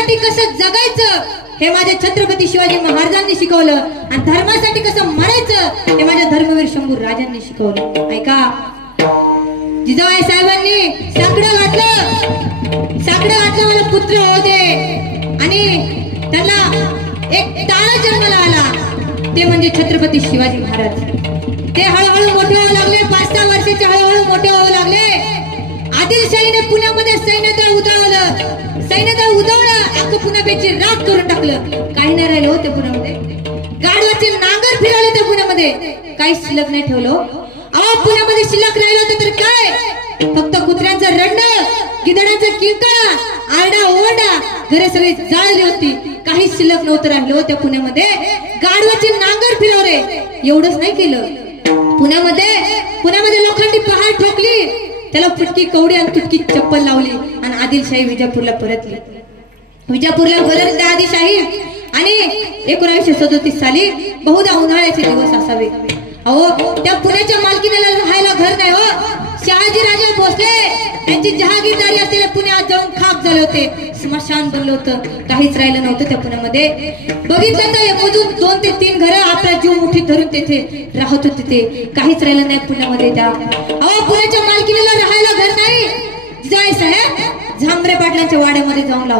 धर्मासाठी कसं जगायचं हे माझ्या छत्रपती शिवाजी महाराजांनी शिकवलं आणि धर्मासाठी कसं मरायचं हे माझ्या धर्मवीर शंभू राजांनी शिकवलं. ऐका, जिजाबाई साहेबांनी साकडं घातलं मला पुत्र होते आणि त्यांना एक तारा जन्माला आला, ते म्हणजे छत्रपती शिवाजी महाराज. ते हळूहळू मोठे होऊ लागले, 5-6 वर्षाचे हळूहळू मोठे होऊ लागले. आदिलशाहीने पुण्यामध्ये सैन्यदळ उधळलं, अख्खं पुणे बेची राख करून टाकलं. काही नाही राहिलं होते पुण्यामध्ये. गाडवाचे नांगर फिरवले त्या पुण्यामध्ये, काही शिल्लक नाही ठेवलं. अहो, पुण्यामध्ये शिल्लक राहिलं होतं तर काय, फक्त कुत्र्यांचं रडणं, गिधडांचं किंकाळा, आरडा ओरडा, घरे सगळी जाळली होती. काही शिल्लक नव्हतं राहिलं होत्या पुण्यामध्ये. गाडवाचे नांगर फिरवले, एवढंच नाही केलं. पुण्यामध्ये लोखंडी पहाड ठोकली, त्याला फुटकी कवडी आणि तुटकी चप्पल लावली आणि आदिलशाही विजापूरला परतली. आदिलशाही आणि 1937 साली बहुधा उन्हाळ्याचे दिवस असावे. अहो, त्या पुण्याच्या मालकीनेला राहायला घर नाही हो. शहाजी राजे भोसले त्यांची जहागीरदारी असलेल्या पुण्यात जाऊन खाक झाले होते, स्मशान बनलं होतं, काहीच राहिलं नव्हतं त्या पुण्यामध्ये. बघितलं तर मोजून 2 ते 3 घरं आपला जीव मुठीत धरून तेथे राहत होते, ते काहीच राहिलं नाही पुण्यामध्ये. त्या अहो, पुण्याच्या मालकीनेला राहायला घर नाही. जिजाबाई साहेब झांबरे पाटलांच्या वाड्यामध्ये जाऊन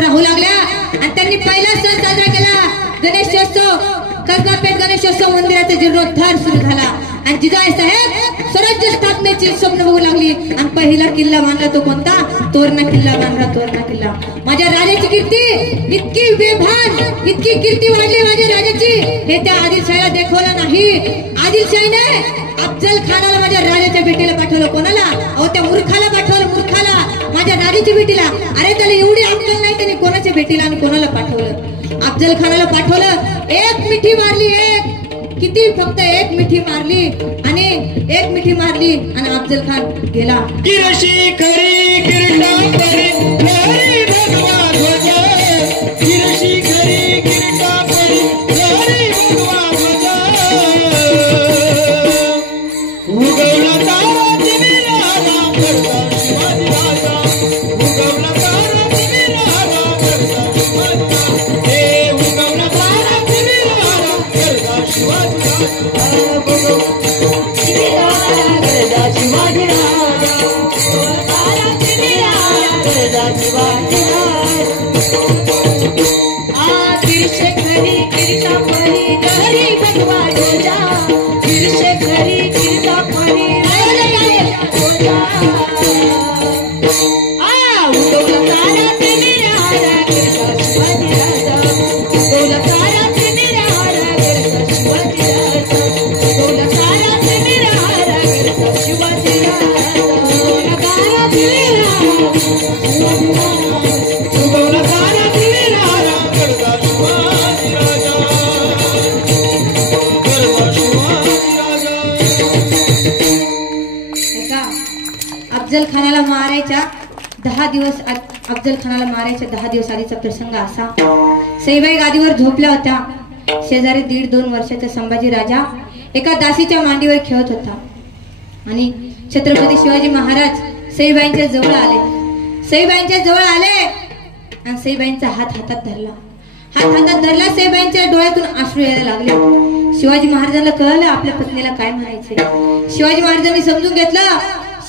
राहू लागल्या आणि त्यांनी पहिला सण साजरा केला, गणेशोत्सव. कर्नापेठ गणेशोत्सव मंदिराचा जीर्णोद्धार सुरू झाला आणि जिजाबाई साहेब स्वराज्य स्थापनेची स्वप्न बघू लागली आणि पहिला किल्ला बांधला तो कोणता, तोरणा किल्ला बांधला. तोरणा किल्ला. माझ्या राजाची कीर्ती इतकी बेभान, इतकी कीर्ती वाढली माझ्या राजाची, हे त्या आदिलशाहीला दाखवलं नाही. आदिलशाहीने अफजल खानाला माझ्या राजाच्या भेटीला पाठवलं. कोणाला? अहो, त्या मूर्खाला पाठवलं, मूर्खाला माझ्या राजाच्या भेटीला. अरे, त्याला एवढी अक्कल नाही, त्याने कोणाच्या भेटीला आणि कोणाला पाठवलं. अफजल खानाला पाठवलं, एक मिठी मारली, किती फक्त एक मिठी मारली आणि अफजल खान गेला. अफजल खानाला मारायच्या 10 दिवस आधीचा प्रसंग असा. सईबाई गादीवर झोपल्या होत्या. शेजारी 1.5-2 वर्षाचा संभाजी राजा एका दासीच्या मांडीवर खेळत होता आणि छत्रपती शिवाजी महाराज सईबाईंच्या जवळ आले आणि सईबाईंचा हात हातात धरला. सईबाईंच्या डोळ्यातून अश्रू यायला लागले. शिवाजी महाराजांना कळलं आपल्या पत्नीला काय म्हणायचे. शिवाजी महाराजांनी समजून घेतलं.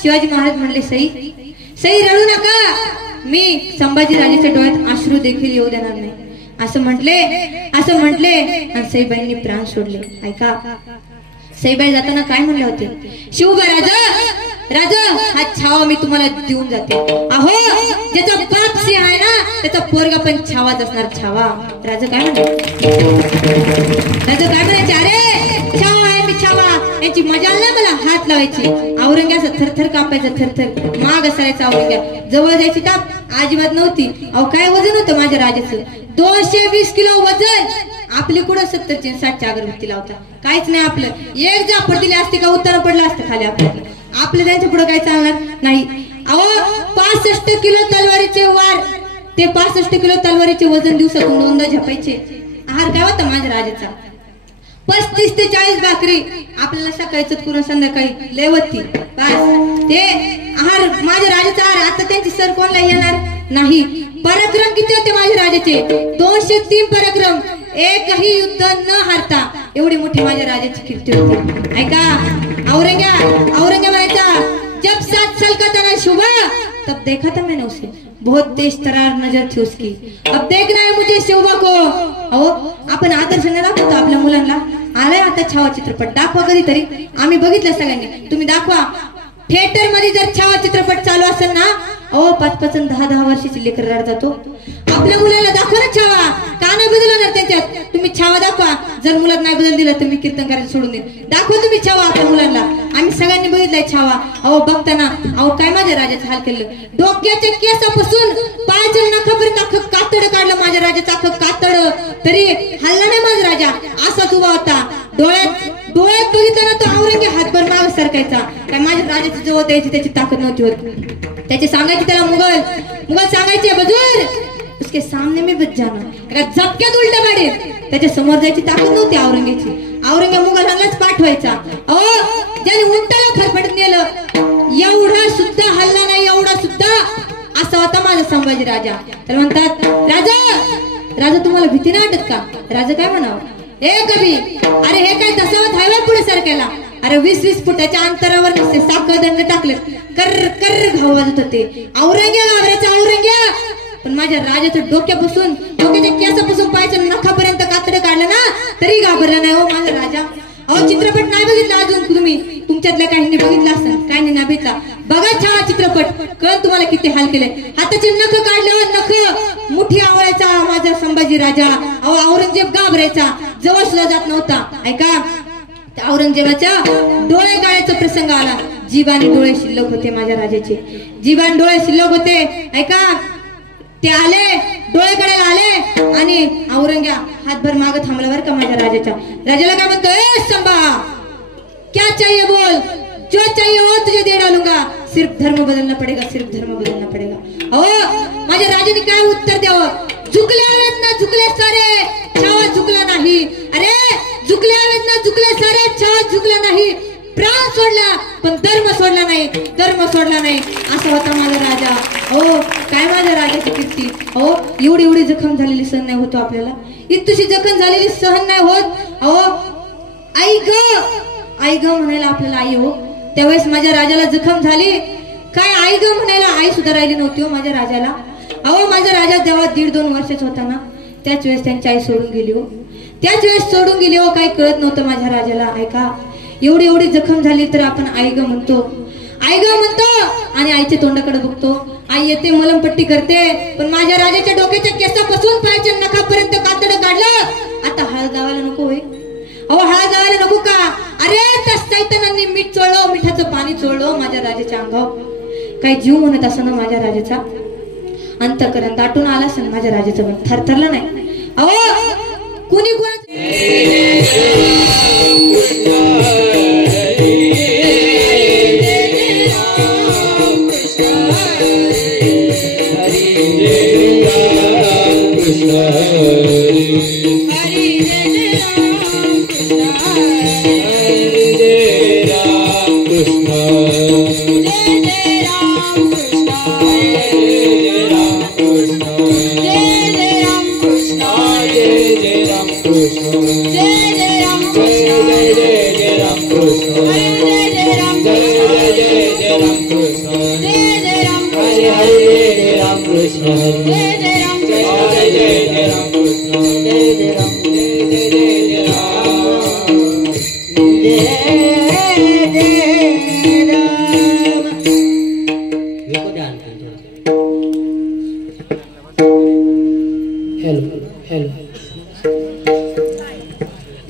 शिवाजी महाराज म्हणले, सई रडू नका, मी संभाजी राजाच्या डोळ्यात अश्रू देखील येऊ देणार नाही, असं म्हटले आणि सईबाईंनी प्राण सोडले. ऐका, सईबाई जाताना काय म्हणले होते, शिवबा राजा हा छावा मी तुम्हाला देऊन जाते. अहो, ज्याचा बाप सिंह आहे ना, त्याचा पोरगा पण छावाच असणार, छावा. राजा काय म्हणायचे, अरे छावा आहे मी, छावा. यांची मजा नाही मला हात लावायची. औरंग्याचं थरथर कापायचं, थरथर माग असायचं. औरंग्या जवळ जायची ताप अजिबात नव्हती. अहो, काय वजन होतं माझ्या राजाचं, 220 किलो वजन. आपली कुठं 70-60 अगरबत्ती लावता, काहीच नाही. आपलं एक जाफर दिली असते का उत्तर पडलं असतं खाली. आपलं त्यांच्या पुढे काही चालणार नाही. अहो, 65 किलो तलवारीचे वार, ते 65 किलो तलवारीचे वजन दिवसातून 2दा झपायचे. आहार काय होता माझ्या राजाचा, 35 ते 40 भाकरी आपल्याला सकाळीच पुन्हा संध्याकाळी लेवती बस ते आहार माझ्या राजाचा आहार. आता त्यांची सर कोणला येणार नाही. पराक्रम किती होते माझ्या राजाचे 203 पराक्रम, एकही युद्ध न हारता एवढी मोठी माझ्या राजाची कीर्ती होती. ऐका औरंगजेबाचा जब 7 साल का था शुभा तब देखा था मैंने उसे, बहुत तेज तरार नजर थी उसकी, अब देखना है मुझे शोभा को. अहो आपण आदर्श नाही दाखवतो आपल्या मुलांना. आलाय आता छावा चित्रपट दाखवा कधीतरी. आम्ही बघितलं सगळ्यांनी, तुम्ही दाखवा. थिएटर मध्ये जर छावा चित्रपट चालू असेल ना, अहो 5-5 आणि 10-10 वर्षाची लेकर रडतो. आपल्या मुलाला दाखवा ना छावा. का नाही बदलणार त्याच्यात? तुम्ही छावा दाखवा. जर मुलात नाही बदल दिला तर मी कीर्तन करायला सोडून देईन. दाखवा तुम्ही छावा आपल्या मुलांना. आम्ही सगळ्यांनी बघितलाय छावा. अहो बघताना अहो काय माझ्या राजाचं हाल केलं. डोक्याच्या केसापासून पायाच्या नखापर्यंत अख्खं कातड काढलं माझ्या राजाचं, अख्खं कातड. तरी हल्ला नाही माझा राजा, असाच उभा होता. डोळ्यात बघितलं ना तो औरंगे हातभर माग सरकायचा. काय माझ्या राजाची जवळ द्यायची त्याची ताकद नव्हती होत. त्याचे सांगायचे त्याला मुघल सांगायचे बजूर उसके सामने में बच जाना, झपक्यात उलट पाडेल. त्याच्या समोर जायची ताकद नव्हती औरंगेची. औरंगे मुघलांनाच पाठवायचा. अहो ज्याने उंटाला खरफटत नेलं एवढा सुद्धा हल्ला नाही, एवढा सुद्धा असा होता माझा संभाजी राजा. तर म्हणतात राजा तुम्हाला भीती नाही वाटत का? राजा काय म्हणावं, ए कभी अरे हे काय दसावत हायवे पुढे सरकायला. अरे 20-20 फुटाच्या अंतरावर नसते साखर दंड टाकले कर घाव वाजत होते. औरंग्या पण माझ्या राजाचं डोक्याच्या केसापासून पायाच्या नखापर्यंत कातडं काढलं ना तरी घाबरला नाही हो माझा राजा. अहो चित्रपट नाही बघितला अजून तुम्ही, तुमच्यातल्या काहींनी बघितला असेल, काहींनी नाही बघितला. बघा छावा चित्रपट, कळ तुम्हाला किती हाल केले. हाताचे नख काढले, नख मुठी आवळायचा माझा संभाजी राजा. अहो औरंगजेब घाबरायचा, जवळ सुद्धा जात नव्हता. ऐका औरंगजेबाच्या डोळे गाळ्याचा प्रसंग आला. जीवाने डोळे शिल्लक होते माझ्या राजाचे, जीवाने डोळे शिल्लक होते. ऐका ते आले, डोळे काढायला आले आणि औरंग्या हातभर माग थांबला बरं का माझ्या राजाच्या. राजाला काय म्हणतो, ए संभा क्या चाहिए बोल, जो चाहिए वो तुझे दे डालूंगा, सिर्फ धर्म बदलना पडेगा, सिर्फ धर्म बदलना पडेगा. अहो माझ्या राजाने काय उत्तर द्यावं, झुकले आहेत ना झुकले सारे, छावा झुकला नाही. अरे झुकले आहेत ना झुकले सारे, छावा झुकला नाही. प्राण सोडला पण धर्म सोडला नाही, असा होता माझा राजा. हो काय माझ्या राजाची कीर्ती. हो एवढी जखम झालेली सहन नाही होतो आपल्याला, इतकी जखम झालेली सहन नाही होत. अहो आई ग म्हणायला आपल्याला आई हो. त्यावेळेस माझ्या राजाला जखम झाली, काय आई ग म्हणायला आई सुद्धा राहिली नव्हती हो माझ्या राजाला. अहो माझा राजा जेव्हा 1.5-2 वर्षाचा होता ना, त्याच वेळेस त्यांची आई सोडून गेली हो. काही कळत नव्हतं माझ्या राजाला. ऐका एवढी जखम झाली तर आपण आई ग म्हणतो आणि आईच्या तोंडाकडे बघतो. आई येते मलमपट्टी करते, पण माझ्या राजाच्या डोक्याच्या केसापासून पायाच्या नखापर्यंत कातडं काढलं. आता हळद लावायला नको होय. अहो हळद लावायला नको का? अरे त्या सैतानांनी मीठ चोळलं, मिठाचं पाणी चोळलं माझ्या राजाच्या अंगावर. काही जीव म्हणत असं ना माझ्या राजाचा अंतःकरण दाटून आला असेल माझ्या राजाचं, पण थरथरलं नाही. अहो कुणी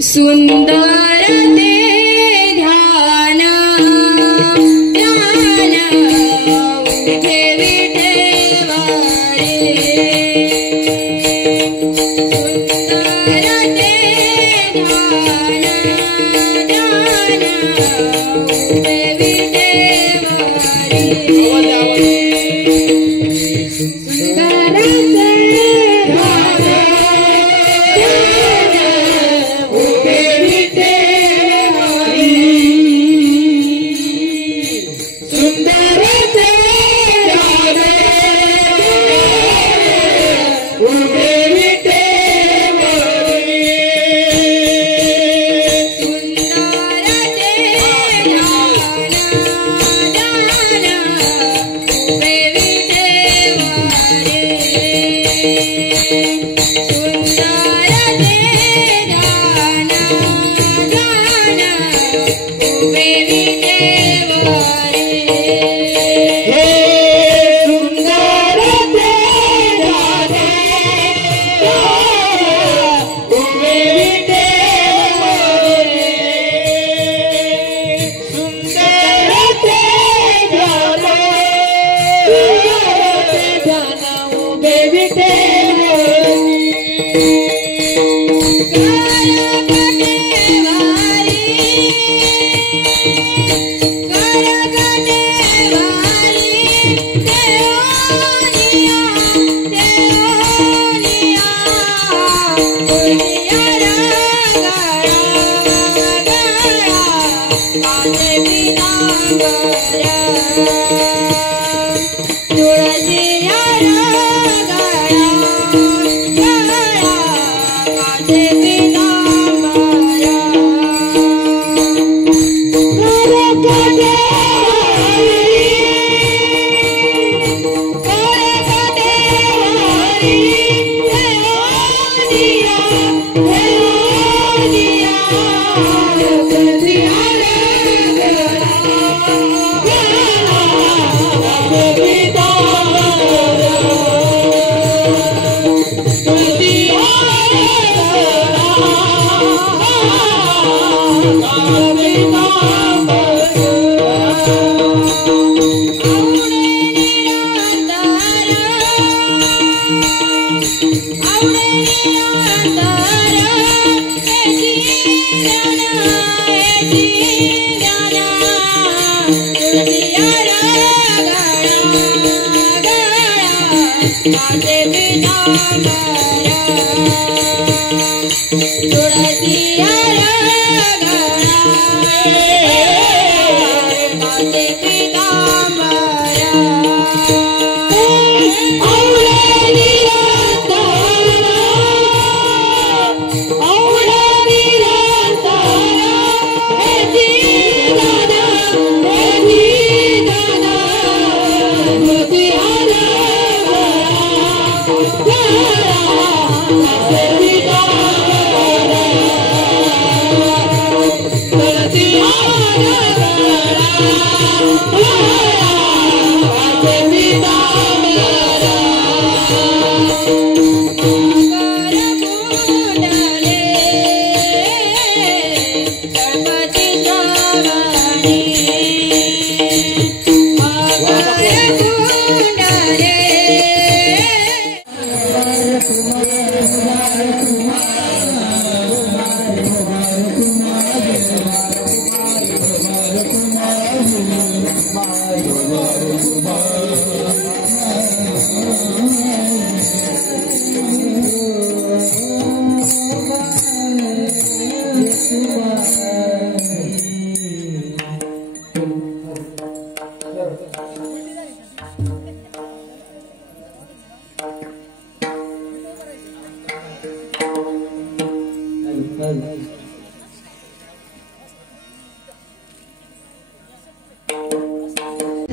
सुंदर ते ध्यान Baby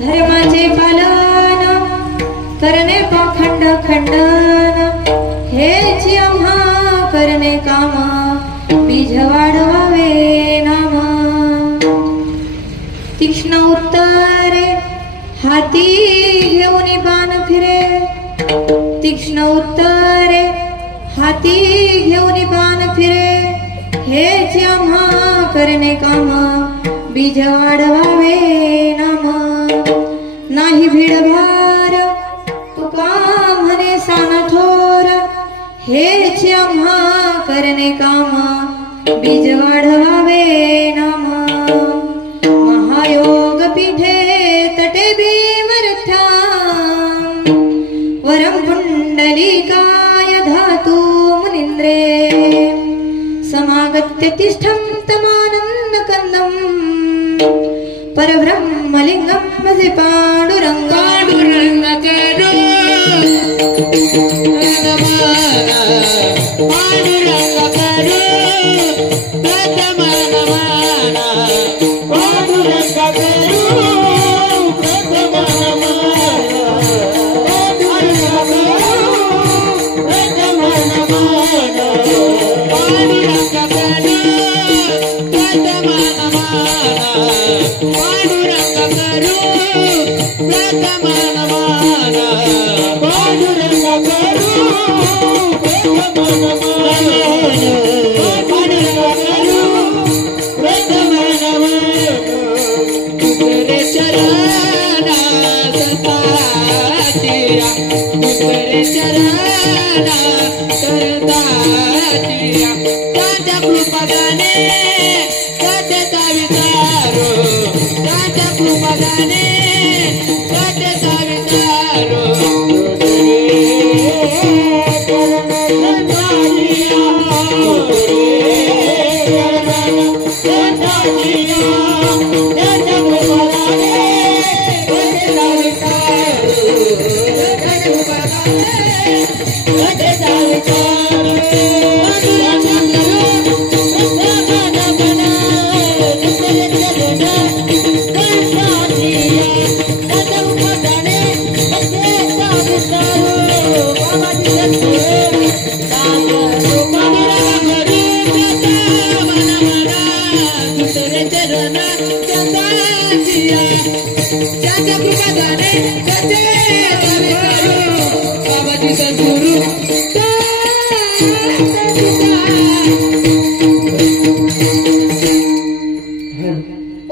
धर्माचे पालन करणे पाखंड खंडन हेच आम्हा करणे काम बीज वाढवावे नाम तीक्ष्ण उत्तरे हाती घेऊन बाण फिरे तीक्ष्ण उत्तरे हाती घेऊन बाण फिरे हेच आम्हा करणे काम बीज वाढवावे नाम नाही भीडभार तुका म्हणे साना थोर हेच आम्हा करणे काम बीज वाढवावे नाम महायोग पीठे तटे भीमरथ्या वरम पुंडलिकाय धातु मुनिंद्रे समागत्य तिष्ठं तमानंद कंदम परब्रह्मलिंगम भजे पांडुरंग करो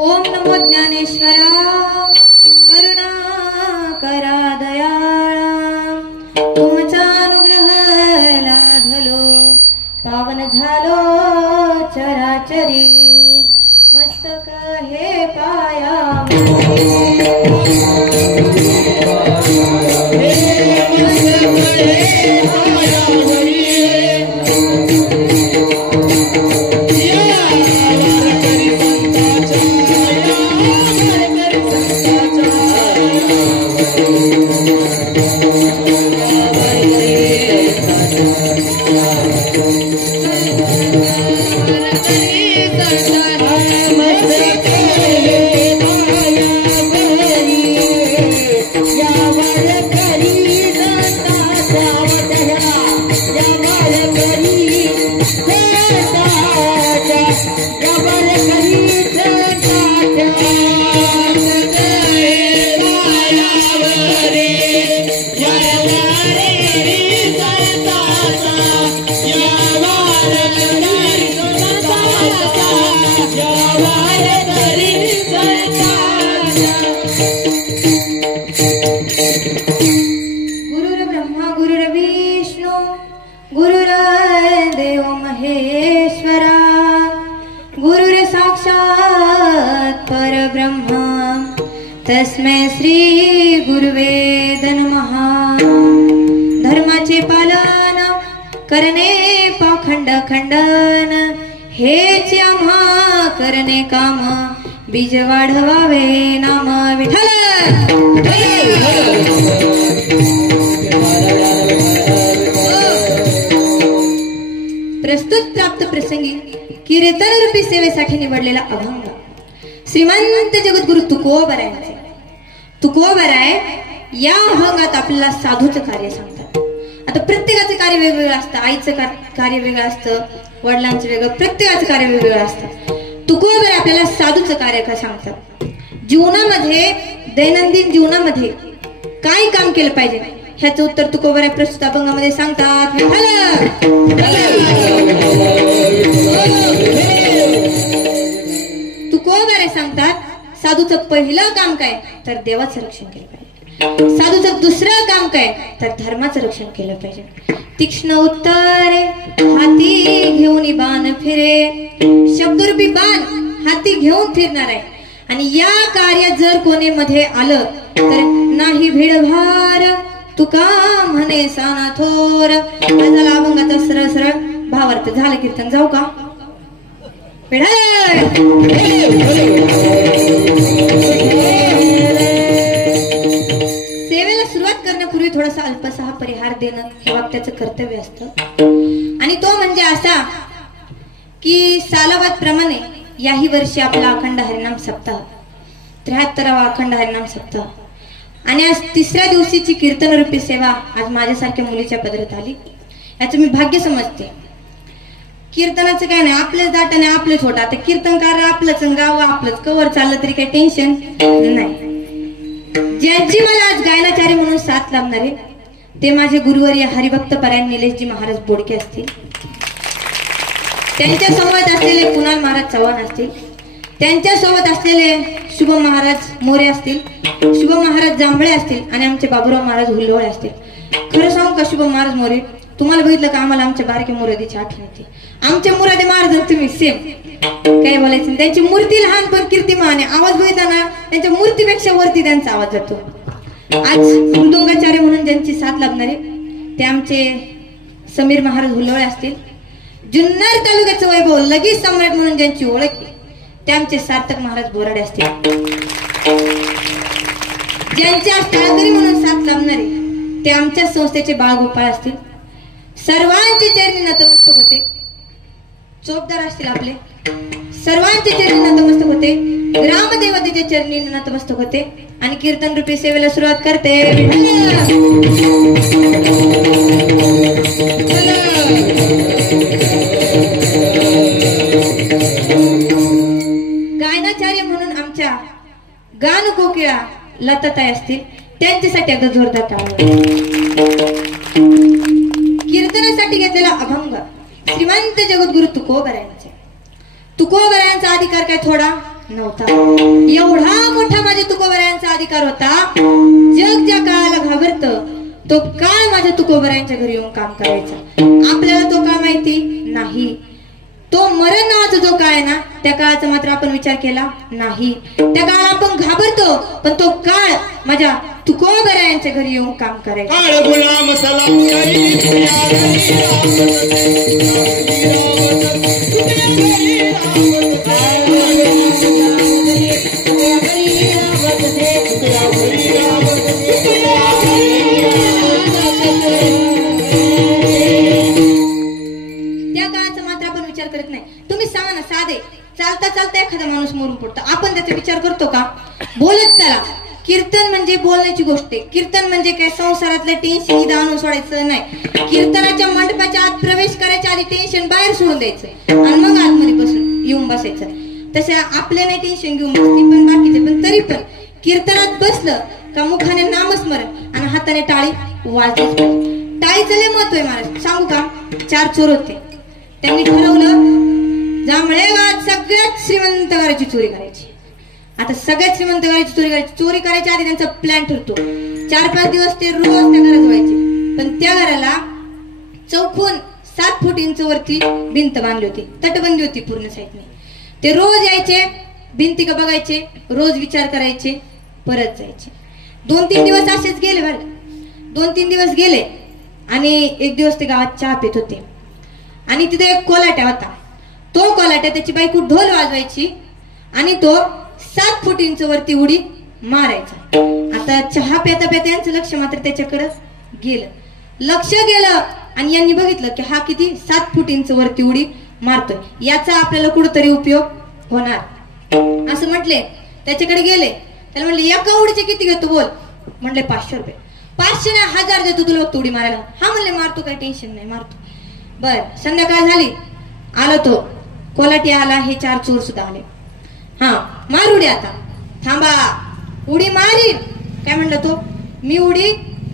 ओम नमो ज्ञानेश्वरा करुणा करा दयाळा तुमचा अनुग्रह लाधलो पावन झालो चराचरी मस्तक हे पाया तस्मै श्री गुरुवे नमः। धर्माचे पालन करणे पाखंड खंडन हेच आम्हा करणे काम बीज वाढवावे नाम विठ्ठल। प्रस्तुत प्राप्त प्रसंगी कीर्तन रूपी सेवेसाठी निवडलेला अभंग श्रीमंत जगद्गुरु तुकोबरायांचे। तुकोबराय या अभंगात आपल्याला साधूचं कार्य सांगतात। आता प्रत्येकाचं कार्य वेगवेगळं असतं, आईचं कार्य वेगळं असतं, वडिलांचं वेगळं, प्रत्येकाचं कार्य वेगवेगळं असतं। तुकोबराय आपल्याला साधूचं कार्य का सांगतात। जीवनामध्ये दैनंदिन जीवनामध्ये काय काम केलं पाहिजे ह्याचं उत्तर तुकोबराय प्रस्तुत अभंगामध्ये सांगतात। तुकोबराय सांगतात साधूचं पहिलं काम काय तर देवाचं रक्षण केलं पाहिजे। साधूचं दुसरं काम काय तर धर्माचं रक्षण केलं पाहिजे। तीक्ष्ण उत्तरे हाती घेऊन बाण फिरे, शब्दरूपी बाण हाती घेऊन फिरणार आहे। आणि या कार्य जर कोणी मध्ये आलं तर नाही भिडभार तुका म्हणे साना थोर। झाला अभंगाचा सरळ सरळ भावार्थ झालं। कीर्तन जाऊ का? सेवेला सुरुवात करण्यापूर्वी गाण्यापूर्वी थोडासा अल्पसा हा परिहार देणं हे वाक्याचं कर्तव्य असतं आणि तो म्हणजे असा की सालाबाद प्रमाणे याही वर्षी आपला अखंड हरिनाम सप्ताह 73वा अखंड हरिनाम सप्ताह आणि आज तिसऱ्या दिवशीची कीर्तन रूपी सेवा आज माझ्यासारख्या मुलीच्या पदरात आली याचं मी भाग्य समजते. कीर्तनाचं काय नाही, आपलेच दाट आणि आपलेच होता. आता कीर्तनकार आपलंच गाव आपलंच कवर चाललं तरी काही टेन्शन नाही. ज्यांची मला आज गायनाचार्य म्हणून साथ लाभणारे ते माझे गुरुवर्य हरिभक्त परायण निलेशजी महाराज बोडके असतील, त्यांच्या सोबत असलेले कुणाल महाराज चव्हाण असतील, त्यांच्या सोबत असलेले शुभम महाराज मोरे असतील, शुभम महाराज जांभळे असतील आणि आमचे बाबूराव महाराज हुल्लोळे असतील. खरं सांगू का शुभम महाराज मोरे, तुम्हाला बघितलं का आम्हाला आमच्या बारके मुरादीची आठवण येते. आमच्या मुरादे महाराज तुम्ही सेम, काय बोलायचं. त्यांची मूर्ती लहान पण कीर्तिमान आहे. आवाज बघितला ना त्यांच्या मूर्तीपेक्षा वरती त्यांचा आवाज जातो. आज मृदुंगाचार्य म्हणून ज्यांची साथ लाभणारे ते आमचे समीर महाराज हुल्लोळे असतील. जुन्नर तालुक्याचं वैभव लगेच सम्राट म्हणून ज्यांची ओळख आहे ते आमचे सार्थक महाराज बोराडे असतील. ज्यांच्या स्थळाकरी म्हणून साथ लाभणारे ते आमच्या संस्थेचे बाळगोपाळ असतील. सर्वांचे चरणी नतमस्तक होते. चोपदार असतील आपले, सर्वांचे चरणी नतमस्तक होते. ग्रामदेवतेच्या चरणी नतमस्तक होते आणि कीर्तन रूपी सेवेला सुरुवात करते. गायनाचार्य म्हणून आमच्या गान कोकिळा लताताई असतील, त्यांच्यासाठी एकदा जोरदार टाळ्या. कीर्तनासाठी घेतलेला अभंग श्रीमंत जगद्गुरु तुकोबरायांचे. तुकोबरायांचा अधिकार काय थोडा नव्हता, एवढा मोठा माझ्या तुकोबरायांचा अधिकार होता. जग ज्या काळाला घाबरत तो काळ माझ्या तुकोबरायांच्या घरी येऊन काम करायचा. आपल्याला तो काळ माहिती नाही. तो मरण नावाचा जो काळ आहे ना त्या काळाचा मात्र आपण विचार केला नाही. त्या काळाला आपण घाबरतो पण तो काळ माझ्या तुकोबरायांच्या घरी येऊन काम करायचं. त्या काळाचा मात्र आपण विचार करत नाही. तुम्ही सांगा ना, साधे चालता चालता एखादा माणूस मरून पडतो, आपण त्याचा विचार करतो का? बोलत चला. कीर्तन म्हणजे बोलण्याची गोष्ट आहे. कीर्तन म्हणजे काय संसारातलं टेन्शन इथं आणून सोडायचं नाही. कीर्तनाच्या मंडपाच्या आत प्रवेश करायच्या आधी टेन्शन बाहेर सोडून द्यायचं आणि मग आतमध्ये बसून येऊन बसायचं. तसे आपले नाही टेन्शन घेऊन बसती पण बाकीचे, पण तरी पण कीर्तनात बसलं का मुखाने नामस्मरण आणि हाताने टाळी वाजलीच पाहिजे. टाळीचं लय महत्व आहे महाराज. सांगू का, 4 चोर होते. त्यांनी ठरवलं जांभळे गावात सगळ्यात श्रीमंत घराची चोरी करायची. आता सगळ्यात श्रीमंत घराची चोरी करायची. चोरी करायच्या आधी त्यांचा प्लॅन ठरतो. 4-5 दिवस ते रोज त्या घरात व्हायचे, पण त्या घराला चौकोन 7 फूट इंच वरती भिंत बांधली होती, तटबंदी होती पूर्ण साईडने. ते रोज यायचे, भिंती का बघायचे, रोज विचार करायचे, परत जायचे. 2-3 दिवस असेच गेले बरं. 2-3 दिवस गेले आणि एक दिवस ते गावात चहा पित होते आणि तिथे एक कोलाट्या होता. तो कोलाट्या त्याची बायको ढोल वाजवायची आणि तो 7 फूट इंच वरती उडी मारायचा. आता चहा पेता पेता यांचं लक्ष मात्र त्याच्याकडे गेलं. लक्ष गेलं आणि यांनी बघितलं की हा किती 7 फूट इंच वरती उडी मारतोय, याचा आपल्याला कुठेतरी उपयोग होणार असं म्हटले. त्याच्याकडे गेले, त्याला म्हणले एका उडीचे किती घेतो बोल. म्हणले 500 रुपये. 500 नाही 1000 देतो तुला बघतो उडी मारायला. हा म्हणले मारतो, काही टेन्शन नाही, मारतो. बर, संध्याकाळ झाली, आला तो कोलाटी आला, हे 4 चोर सुद्धा आले. हा मार उडी. आता थांबा, उडी मारीन काय म्हणलं तो, मी उडी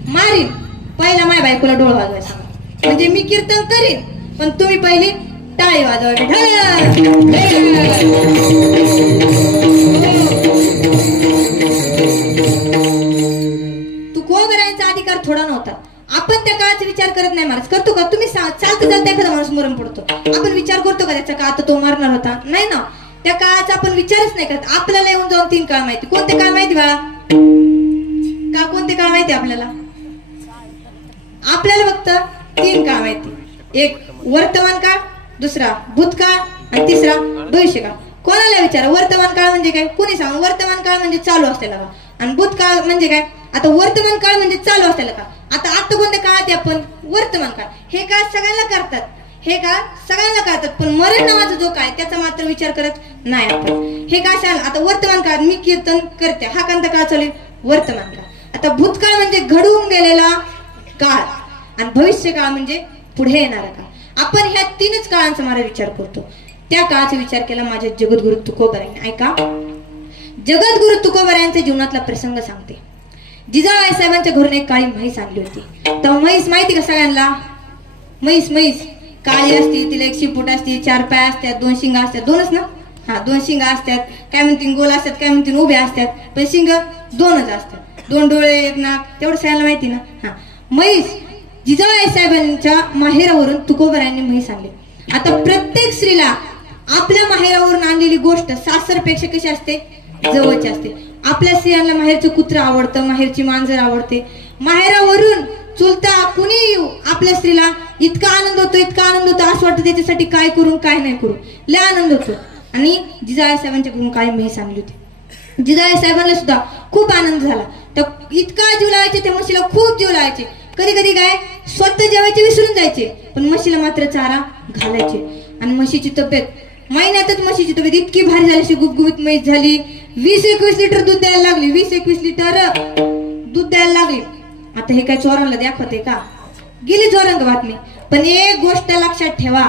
मारीन, पहिला माझ्या बायकोला डोळ वाजवायचा म्हणजे मी कीर्तन करीन, पण तुम्ही पहिली टाळी वाजवायची. तुकोबरायांचा अधिकार थोडा नव्हता. आपण त्या काळाचा विचार करत नाही महाराज. करतो का तुम्ही? चालतं चालतं एखादा माणूस मरण पडतो, आपण विचार करतो का त्याचा का आता तो मरणार होता? नाही ना. त्या काळाचा आपण विचारच नाही करत. आपल्याला येऊन जाऊन 3 काळ माहिती. कोणते काळ माहिती बाळा? का कोणते काळ माहिती आपल्याला? आपल्याला फक्त 3 काळ माहिती. एक वर्तमान काळ, दुसरा भूतकाळ आणि तिसरा भविष्यकाळ. कोणाला विचारा वर्तमान काळ म्हणजे काय, कोणी सांग. वर्तमान काळ म्हणजे चालू असलेला काळ आणि भूतकाळ म्हणजे काय. आता वर्तमान काळ म्हणजे चालू असलेला काळ आता कोणत्या काळात आपण वर्तमान काळ, हे काळ सगळ्यांना करतात, हे काळ सगळ्यांना करतात, पण मरण नावाचा जो काळ त्याचा मात्र विचार करत नाही आपण. हे काय सांग आता वर्तमान काळ, मी कीर्तन करते, हा कोणता काळ चालू वर्तमान काळ. आता भूतकाळ म्हणजे घडून गेलेला काळ आणि भविष्य काळ म्हणजे पुढे येणारा काळ. आपण ह्या तीनच काळांचा मला विचार करतो. त्या काळाचा विचार केला माझ्या जगद्गुरु तुकोबारायांनी. ऐका, जगद्गुरु तुकोबारायांच्या जीवनातला प्रसंग सांगते. जिजाबाई साहेबांच्या घरून एक काळी म्हैस आणली होती. तर म्हैस माहिती का सगळ्यांना? म्हैस काळी असते, तिला एक शिपूट असते, 4 पाय असतात, 2 शिंगा असतात, 2च ना? हा, 2 शिंगा असतात. काय म्हणतील गोल असतात, काय म्हणतील उभ्या असतात, पण शिंग 2च असतात. 2 डोळे, 1 नाक, तेवढं सगळ्यांना माहिती ना? हा, म्हैस जिजाबाई साहेबांच्या माहेरावरून तुकोबारायांनी म्हैस आणली. आता प्रत्येक स्त्रीला आपल्या माहेरावरून आणलेली गोष्ट सासरपेक्षा कशी असते? जवळची असते. आपल्या स्त्रियांना माहेरचं कुत्र आवडतं, माहेरची मांजर आवडते. माहेरावरून चुलता कुणी येऊ आपल्या स्त्रीला इतका आनंद होतो, इतका आनंद होतो, असं वाटतं त्याच्यासाठी काय करू काय नाही करू, लय आनंद होतो. आणि जिजाबाई साहेबांच्या घरून काळी म्हैस आणली होती. जिजाबाई साहेबांना सुद्धा खूप आनंद झाला. तर इतका जीव लावायचे, त्या म्हशीला खूप जीव लावायचे. कधी कधी काय स्वतः जेवायचे विसरून जायचे, पण म्हशीला मात्र चारा घालायचे. आणि म्हशीची तब्येत महिन्यातच म्हशीची तब्येत इतकी भारी झाली, अशी गुबगुबीत म्हैस झाली. 20-21 लिटर दूध द्यायला लागली, 20-21 लिटर दूध द्यायला लागली. आता हे काय चोरांना दाखवते का? गेली चोरांक बातमी. पण एक गोष्ट लक्षात ठेवा,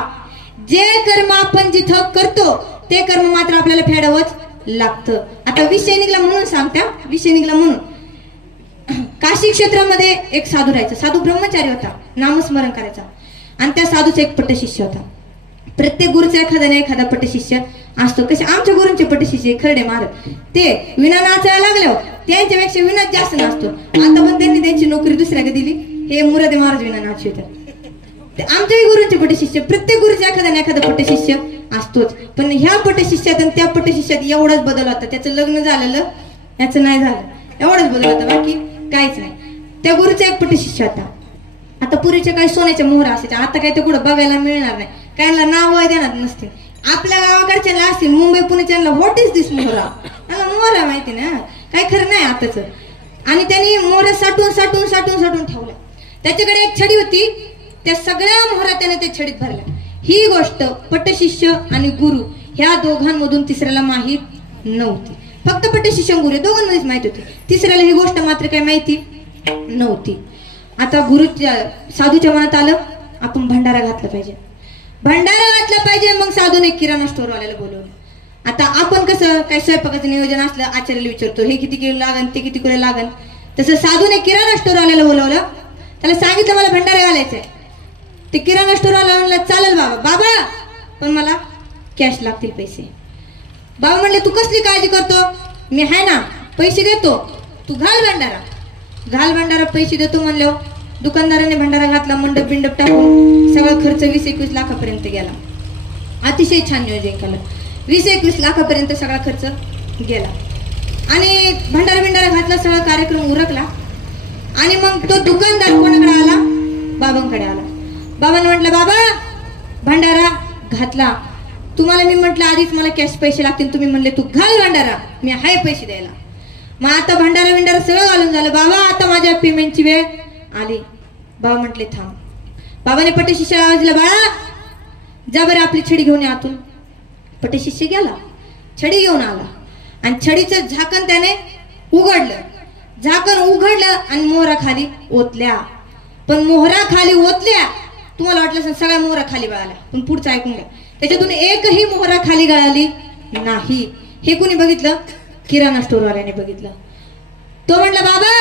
जे कर्म आपण जिथं करतो ते कर्म मात्र आपल्याला फेडावंच लागतं. आता विषय निघला म्हणून सांगता, विषय निघला म्हणून. काशी क्षेत्रामध्ये एक साधू राहायचा. साधू ब्रह्मचारी होता, नामस्मरण करायचा. आणि त्या साधूचा एक पटशिष्य होता. प्रत्येक गुरुचा एखादा पटशिष्य असतो. कसे आमच्या गुरूंचे पटशिष्य खरडे महाराज, ते विना नाचायला लागल्यावर त्यांच्यापेक्षा विनाच जास्त नाचतो. आता पण त्यांनी त्यांची नोकरी दुसऱ्याकडे दिली. हे मुरादे महाराज विना नाचवतात. आमच्याही गुरूंचे पटशिष्य, प्रत्येक गुरुचा एखादा पटशिष्य असतोच. पण ह्या पटशिष्यात आणि त्या पटशिष्यात एवढाच बदल होता. त्याचं लग्न झालेलं, याचं नाही झालं, एवढाच बदल होता, बाकी काहीच नाही. त्या गुरुचा एक पटशिष्य होता. आता पूर्वीच्या काही सोन्याच्या मोहरा असायच्या, आता काही ते कुठं बघायला मिळणार नाही. काहींना नाव देणार नसतील. आपल्या गावाकडच्या असतील, मुंबई पुण्याच्या व्हॉट इज दिस मोहरा, मला मोहरा माहिती ना, काय खरं नाही आताच. आणि त्यांनी मोहरा साठवून ठेवला. त्याच्याकडे एक छडी होती, त्या सगळ्या मोहरा त्याने त्या छडीत भरल्या. ही गोष्ट पटशिष्य आणि गुरु ह्या दोघांमधून तिसऱ्याला माहीत नव्हती. फक्त पटशिष्य गुरु दोघांमध्येच माहिती होती, तिसऱ्याला ही गोष्ट मात्र काय माहिती नव्हती. आता गुरुच्या साधूच्या मनात आलं, आपण भंडारा घातला पाहिजे, मग साधूने किराणा स्टोर वाल्याला बोलवलं. आता आपण कसं काय स्वयंपाकाचं नियोजन असलं आचार्याला विचारतो, हे किती किलो लागन, ते किती किलो लागन. तसं साधूने किराणा स्टोर वाल्याला बोलवलं. त्याला सांगितलं मला भंडारा घालायचंय. ते किराणा स्टोर वाला म्हणला चालेल बाबा, पण मला कॅश लागतील पैसे. बाबा म्हणले तू कसली काळजी करतो, मी आहे ना, पैसे देतो, तू घाल भंडारा पैसे देतो म्हणल्यावर दुकानदाराने भंडारा घातला. मंडप बिंडप टाकून सगळा खर्च 20-21 लाखापर्यंत गेला. अतिशय छान नियोजन केलं. 20-21 लाखापर्यंत सगळा खर्च गेला. आणि भंडारा घातला, सगळा कार्यक्रम उरकला. आणि मग तो दुकानदार कोणाकडे आला? बाबांकडे आला. बाबांना म्हटलं बाबा भंडारा घातला, तुम्हाला मी म्हटलं आधीच मला कॅश पैसे लागतील, तुम्ही म्हणले तू घाल भंडारा, मी आहे पैसे द्यायला. मग आता भंडारा सगळं घालून झालं. बाबा आता माझ्या पेमेंटची वेळ आली. बाबा म्हटले थांब. बाबाने पटशिष्याला आवाज दिला, बाळा जा बरं आपली छडी घेऊन या आतून. पटशिष्य गेला, छडी घेऊन आला आणि छडीचं झाकण त्याने उघडलं. झाकण उघडलं आणि मोहरा खाली ओतल्या. पण मोहरा खाली ओतल्या, तुम्हाला वाटलं सगळ्या मोहरा खाली गळाल्या, पण पुढचं ऐकून घ्या, त्याच्यातून एकही मोहरा खाली गळाली नाही. हे कोणी बघितलं? किराणा स्टोरवाल्याने बघितलं. तो म्हटला बाबा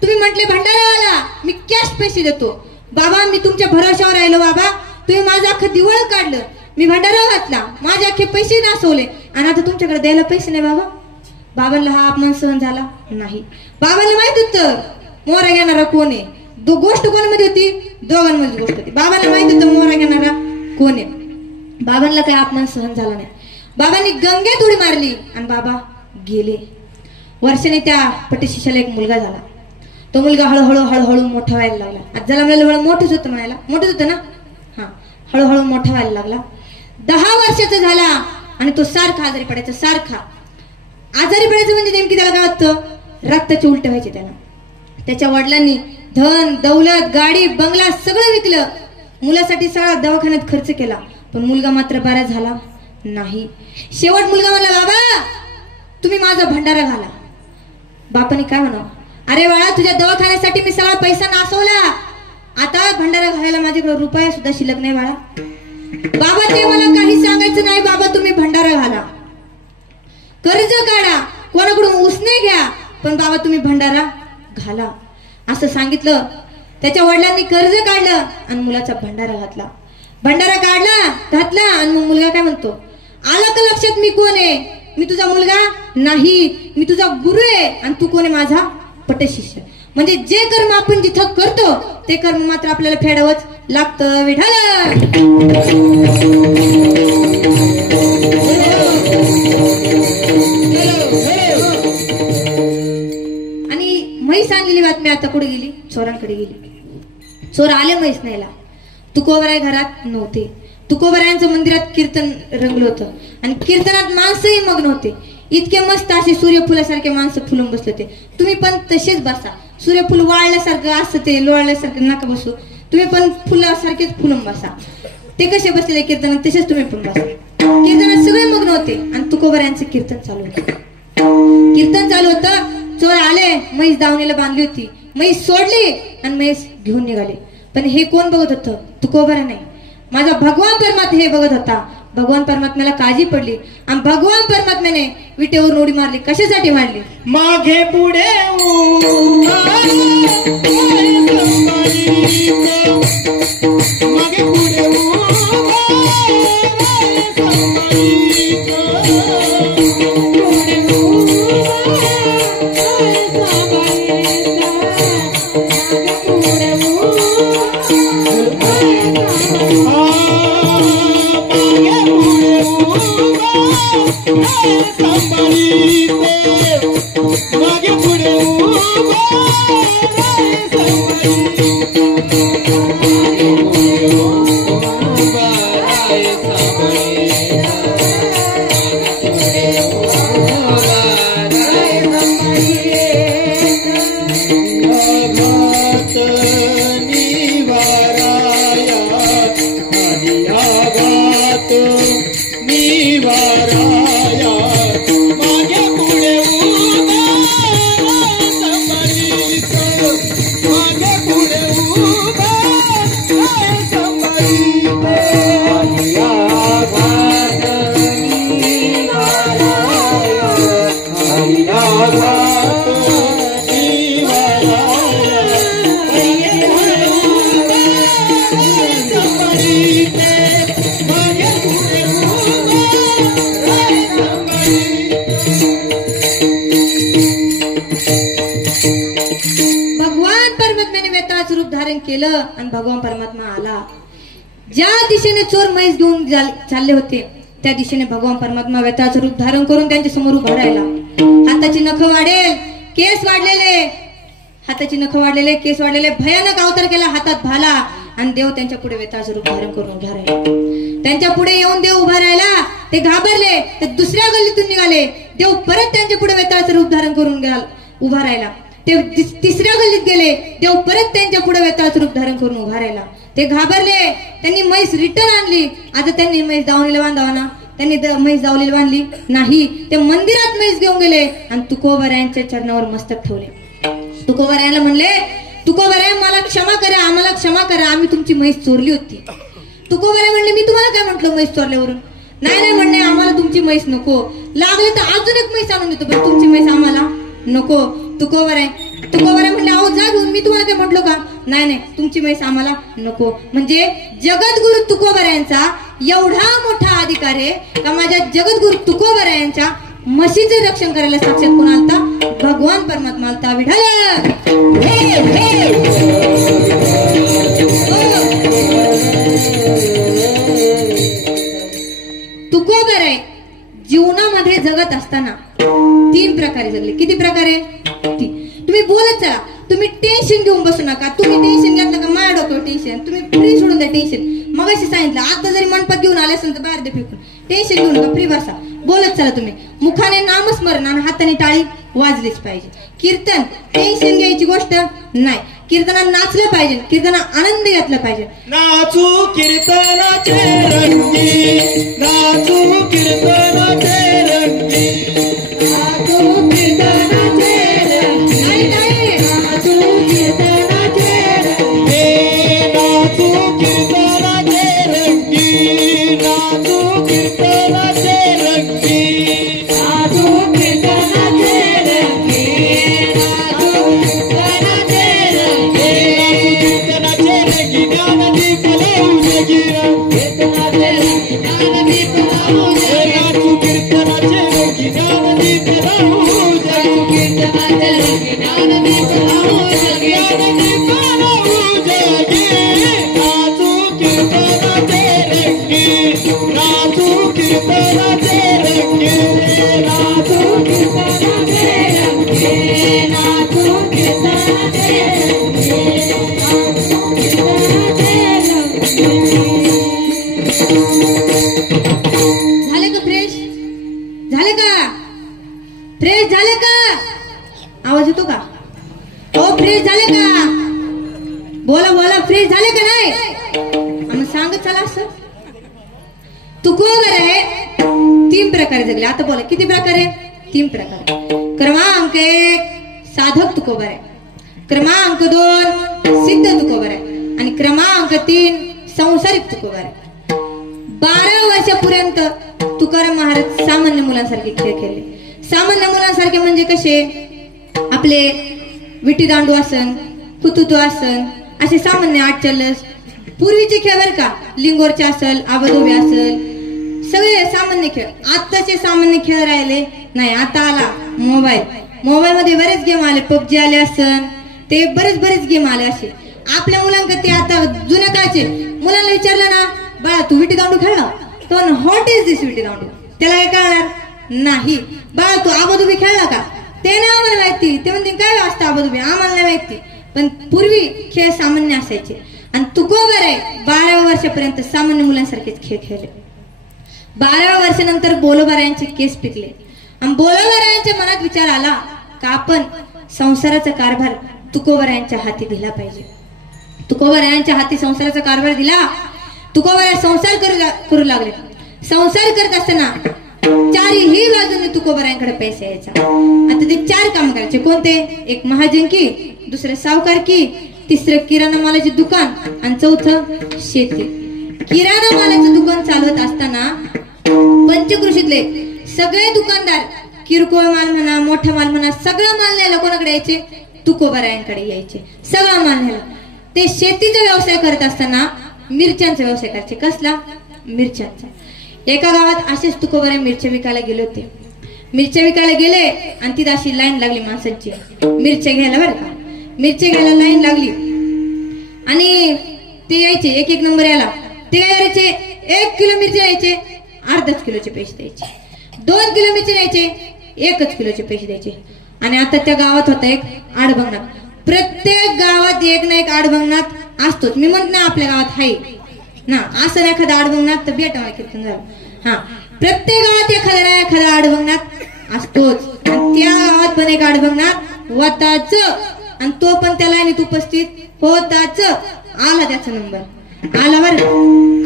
तुम्ही म्हटले भंडारावाला मी कॅश पैसे देतो. बाबा मी तुमच्या भरोशावर राहिलो. बाबा तुम्ही माझं अख्खं दिवळ काढलं, मी भंडारा घातला, माझे अख्खे पैसे नासवले आणि आता तुमच्याकडे द्यायला पैसे नाही. बाबांना हा अपमान सहन झाला नाही. बाबांना माहित होतं मोहरा घेणारा कोण आहे. गोष्ट कोणामध्ये होती? दोघांमध्ये गोष्ट होती. बाबांना माहित होतं मोहरा घेणारा कोण आहे. बाबांना काही अपमान सहन झाला नाही. बाबांनी गंगेत उडी मारली आणि बाबा गेले. वर्षाने त्या पटशिष्याला एक मुलगा झाला. तो मुलगा हळूहळू मोठा व्हायला लागला. आज जन्मलेलं मोठंच होतं म्हणायला, मोठंच होतं ना. हा, हळूहळू मोठा व्हायला लागला. 10 वर्षाचा झाला आणि तो सारखा आजारी पडायचा. सारखा आजारी पडायचं म्हणजे नेमकी त्याला काय होतं? रक्ताचे उलटे व्हायचे त्याला. त्याच्या वडिलांनी धन दौलत गाडी बंगला सगळं विकलं, मुलासाठी सगळा दवाखान्यात खर्च केला, पण मुलगा मात्र बरा झाला नाही. शेवट मुलगा म्हणला, बाबा तुम्ही माझा भंडारा घाला. बापाने काय म्हणावं, अरे बाळा तुझ्या दवाखान्यासाठी मी सगळा पैसा नासवला, आता भंडारा घालायला माझ्याकडे रुपया सुद्धा शिल्लक नाही बाळा. बाबा ते मला काही सांगायचं नाही, बाबा तुम्ही भंडारा घाला, कर्ज काढा, कोणाकडून उसने घ्या, पण बाबा तुम्ही भंडारा घाला असं सांगितलं. त्याच्या वडिलांनी कर्ज काढलं आणि मुलाचा भंडारा घातला. भंडारा काढला घातला आणि मग मुलगा काय म्हणतो, आला का लक्षात मी कोण आहे? मी तुझा मुलगा नाही, मी तुझा गुरु आहे. आणि तू कोण आहे? माझा पटशिष्य. म्हणजे जे कर्म आपण जिथं करतो ते कर्म मात्र आपल्याला फेडावंच लागतं. विठाला आणि म्हैस आणलेली बातमी आता कुठे गेली? चोरांकडे गेली. चोर आले म्हैस न्यायला. तुकोबराय घरात नव्हते. तुकोबरायांचं मंदिरात कीर्तन रंगलं होतं आणि कीर्तनात माणसंही मग्न होते. इतके मस्त असे सूर्यफुलासारखे माणसं फुलून बसले होते. तुम्ही पण तसेच बसा. सूर्यफुल वाळल्यासारखं असं ते लोळल्यासारखं नका बसू, तुम्ही पण फुलासारखेच फुलून बसा. ते कसे बसलेले कीर्तनात तसेच तुम्ही पण बसा. कीर्तनात सगळे मग्न होते आणि तुकोबरायांचं कीर्तन चालू होतं. कीर्तन चालू होतं. चोर आले, म्हैस दावणीला बांधली होती, म्हैस सोडली आणि म्हैस घेऊन निघाले. पण हे कोण बघत होतं? तुकोबरा नाही, माझा भगवान परमात्मा हे बघत होता. भगवान परमात्म्याला काळजी पडली आणि भगवान परमात्म्याने विटेवर उडी मारली. कशासाठी मारली? मागे पुढे मागे पुढे मागे पुढे केलं आणि भगवान परमात्मा आला. ज्या दिशेने चोर म्हैस घेऊन चालले होते त्या दिशेने भगवान परमात्मा वेताळाचं रूप धारण करून त्यांच्या समोर उभा राहिला. हाताची नखं वाढेल, केस वाढलेले, हाताची नखं वाढलेले, केस वाढलेले, भयानक अवतार केला, हातात भाला आणि देव त्यांच्या पुढे वेताळाचं रूप धारण करून उभा राहिला. त्यांच्या पुढे येऊन देव उभा राहिला. ते घाबरले, ते दुसऱ्या गल्लीतून निघाले. देव परत त्यांच्या पुढे वेताळाचं रूप धारण करून उभा राहिला. ते तिसऱ्या गल्लीत गेले. देव परत त्यांच्या पुढे वेताळाचं रूप धारण करून उभा राहिला. ते घाबरले, त्यांनी म्हैस रिटर्न आणली. आता त्यांनी म्हैस दावणीला बांधावा ना, त्यांनी म्हैस दावणीला बांधली नाही. ते मंदिरात म्हैस घेऊन गेले आणि तुकोबरायांच्या चरणावर मस्तक ठेवले. तुकोबरायांना म्हणले, तुकोबराय मला क्षमा करा, आम्हाला क्षमा करा, आम्ही तुमची म्हैस चोरली होती. तुकोबराय म्हणले, मी तुम्हाला काय म्हटलं म्हैस चोरल्यावरून? नाही म्हणणे, आम्हाला तुमची म्हैस नको, लागले तर अजून एक म्हैस आणून देतो, पण तुमची म्हैस आम्हाला नको. तुकोबराय म्हणले, अहो जा घेऊन, मी तुम्हाला काय म्हटलो का? नाही तुमची म्हैस आम्हाला नको. म्हणजे जगद्गुरु तुकोबरायांचा एवढा मोठा अधिकार आहे का माझ्या जगद्गुरु तुकोबरायांच्या म्हशीचे रक्षण करायला साक्षात कोण आलता? भगवान परमात्मा आलता. विठाल तुकोबराय जीवनामध्ये जगत असताना 3 प्रकारे जगले. किती प्रकारे? तुम्ही बोलत चला, तुम्ही टेन्शन घेऊन बसू नका. तुम्ही टेन्शन घेतलं का माझ्या डोक्यावर टेन्शन, तुम्ही फ्री सोडून द्या टेन्शन. मग अशी सांगितलं आता जरी मंडपात घेऊन आले असेल तर बाहेर दे फेकून. टेन्शन घेऊ नका, फ्री बसा, बोलत चला तुम्ही. मुखाने नामस्मरण आणि हाताने टाळी वाजलीच पाहिजे. कीर्तन टेन्शन घ्यायची गोष्ट नाही. कीर्तनात नाचलं पाहिजे, कीर्तनात आनंद घेतला पाहिजे. नाचू कीर्तनाचे रंगी, नाचू कीर्तनाचे रंगी, नाचू कीर्तनाचे रंगी, नाचू कीर्तनाचे रंगी, नाचू कीर्तनाचे रंगी, नाचू कीर्तनाचे रंगी, नाचू कीर्तनाचे रंगी, नाचू कीर्तनाचे रंगी, कीर्तनाचे रंगी, ज्ञानदीप लावू जगीरा, कीर्तनाचे रंगी, ज्ञानदीप लावू जगीरा, नाचू कीर्तनाचे रंगी, ज्ञानदीप लावू जगीरा, कीर्तनाचे रंगी, ज्ञानदीप लावू जगीरा, ज्ञानदीप लावू जगीरा, नाचू कीर्तनाचे रंगी, नाचू कीर्तनाचे रंगी, नाचू कीर्तनाचे रंगी, नाचू कीर्तनाचे रंगी, नाचू कीर्तनाचे रंगी. झाले का फ्रेश? झाले का फ्रेश? झाले का? आवाज येतो का? हो फ्रेश झाले का? बोला बोला, फ्रेश झाले का नाही? आम्ही सांगत चला असं. तुकोबर आहे 3 प्रकारे जगले. आता बोला किती प्रकारे? 3 प्रकारे. क्रमांक 1 साधक तुकोबर आहे, क्रमांक 2 सिद्ध तुकोबर आहे आणि क्रमांक 3 संसारिक तुकोबर आहे. 12 वर्षापर्यंत तुकाराम महाराज सामान्य मुलांसारखे खेळ खेळले. सामान्य मुलांसारखे म्हणजे कसे? आपले विटी दांडू आसन, हुतुतू आसन, असे सामान्य 8 चल्लस पूर्वीचे खेळ बर का. लिंगोरचे असल, आबदोबे असल, सगळे सामान्य खेळ. आताचे सामान्य खेळ राहिले नाही. आता आला मोबाईल, मोबाईल मध्ये बरेच गेम आले, पबजी आले असन, ते बरेच गेम आले असे. आपल्या मुलांकडे ते आता जुन्या काळचे. मुलांना विचारलं ना, बाळा तू विटी दांडू खेळला? तो व्हॉट इज दिस विटी दांडू? त्याला काय कळणार नाही. बाळा तू आबदोबी खेळला का? ते नाही आम्हाला माहिती. ते म्हणते काय असतं आबदोबी? आम्हाला नाही माहिती. पण पूर्वी खेळ सामान्य असायचे. आणि तुकोबर आहे 12 वर्षापर्यंत सामान्य मुलांसारखेच खेळ खेळले. 12 वर्षानंतर बोलोबारायांचे केस पिकले आणि बोलोबारायांच्या मनात विचार आला का आपण संसाराचा कारभार तुकोबरायांच्या हाती दिला पाहिजे. तुकोबरायांच्या हाती संसाराचा कारभार दिला. तुकोबराय संसार करू लागले. संसार करत असताना चारही बाजूने तुकोबरायांकडे पैसे यायचा. आता ते 4 काम करायचे. कोणते? एक महाजनकी, दुसरं सावकारकी, तिसरं किराणा मालाचे दुकान आणि चौथं शेती. किराणा मालाचं दुकान चालवत असताना पंचकृषीतले सगळे दुकानदार किरकोळ माल म्हणा, मोठा माल म्हणा, सगळा माल न्यायला कोणाकडे यायचे? तुकोबरायांकडे यायचे. सगळा माल न्यायला. ते शेतीचा व्यवसाय करत असताना मिरच्यांचा व्यवसाय करायचे. कसला? मिरच्यांचा. एका गावात असेच तुकोबराय मिरच्या विकायला गेले होते. मिरच्या विकायला गेले आणि तिथे अशी लाईन लागली माणसांची मिरच्या घ्यायला बरं का. मिरच्या घ्यायला लाईन लागली आणि ते यायचे एक नंबर याला. ते काय करायचे? 1 किलो मिरची यायचे, अर्धाच किलोचे पैसे द्यायचे. 2 किलो मिरची द्यायचे, 1 किलोचे पैसे द्यायचे. आणि आता त्या गावात होता एक आडभंगनाथ. प्रत्येक गावात एक ना एक आडभंगनाथ असतोच. मी म्हणत नाही आपल्या गावात हाय ना, असं एखादा आडभंगनाथ तर बेटा कीर्तन झालं. हा, प्रत्येक गावात एखादा आडभंगनाथ असतोच. त्या गावात पण एक आडभंगनाथ होताच आणि तो पण त्या लाईनीत उपस्थित होताच. आला त्याचा नंबर आला बरं.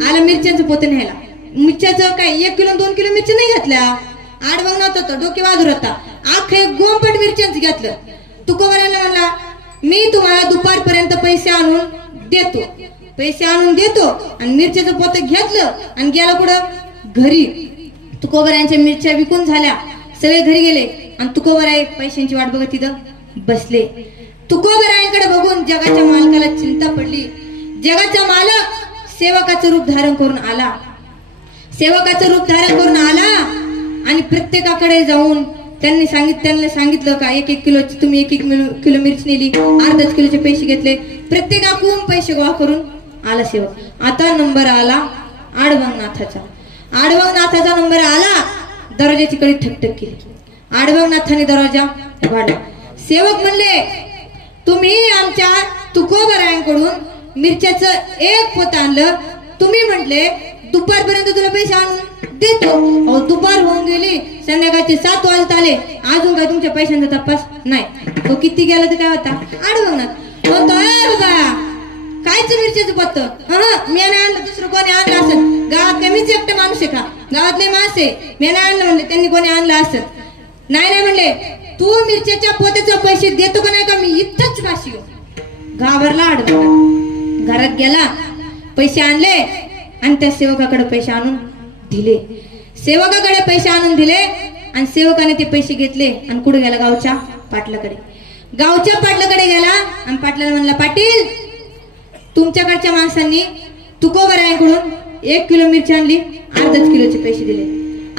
आला मिरच्यांचं पोते न्यायला. मिरच्याचं काय 1 किलो 2 किलो मिरची नाही घेतल्या. आडभंगनाथ होता, डोके वाजूर होता, अख्खं गोंपट मिरच्यांचं घेतलं. तुकोबरायला म्हणला मी तुम्हाला दुपारपर्यंत पैसे आणून देतो. पैसे आणून देतो आणि मिरच्याचं पोतं घेतलं आणि गेला कुठं? घरी. तुकोबरायांच्या मिरच्या विकून झाल्या, सगळे घरी गेले आणि तुकोबराय पैशांची वाट बघत तिथं बसले. तुकोबरायांकडे बघून जगाच्या मालकाला चिंता पडली. जगाचा मालक सेवकाचं रूप धारण करून आला. सेवकाचं रूप धारण करून आला आणि प्रत्येकाकडे जाऊन त्यांना सांगितलं का 1 किलोची तुम्ही 1 किलो मिरची नेली, अर्धाच किलोचे पैसे घेतले. प्रत्येकाकडून पैसे गोळा करून आला सेवक. आता नंबर आला आडभंगनाथाचा. आडभंगनाथाचा नंबर आला. दरवाजाची कडी ठकठक केली. आडभंगनाथाने दरवाजा उघडला. सेवक म्हणले तुम्ही आमच्या तुकोबरायांकडून मिरच्याचं एक पोत आणलं. तुम्ही म्हटले दुपारपर्यंत तुला पैसे आणून देतो. अहो दुपार होऊन गेली, संध्याकाळचे 7 वाजत आले, अजून काय तुमच्या पैशांचा तपास नाही. तो किती गेला तर काय होता आडवणार बाबा कायच मिरच्याचं पत्त. मी नाही आणलं, दुसरं कोणी आणलं असेल. गावात काय मीच एकटं माणूस आहे का? गावातले माणसे मी नाही आणलं म्हणले, त्यांनी कोणी आणलं असेल. नाही म्हणले, तू मिरच्याच्या पोत्याचे पैसे देतो का नाही का मी इथंच राशी. घाबरला आडवणार. घरात गेला, पैसे आणले आणि त्या सेवकाकडे पैसे आणून दिले. सेवकाकडे पैसे आणून दिले आणि सेवकाने ते पैसे घेतले आणि कुठे गेला? गावच्या पाटलाकडे. गावच्या पाटलाकडे गेला आणि पाटलाला म्हणला, पाटील तुमच्याकडच्या माणसांनी तुकोबरायांकडून 1 किलो मिरची आणली, अर्धाच किलोचे पैसे दिले.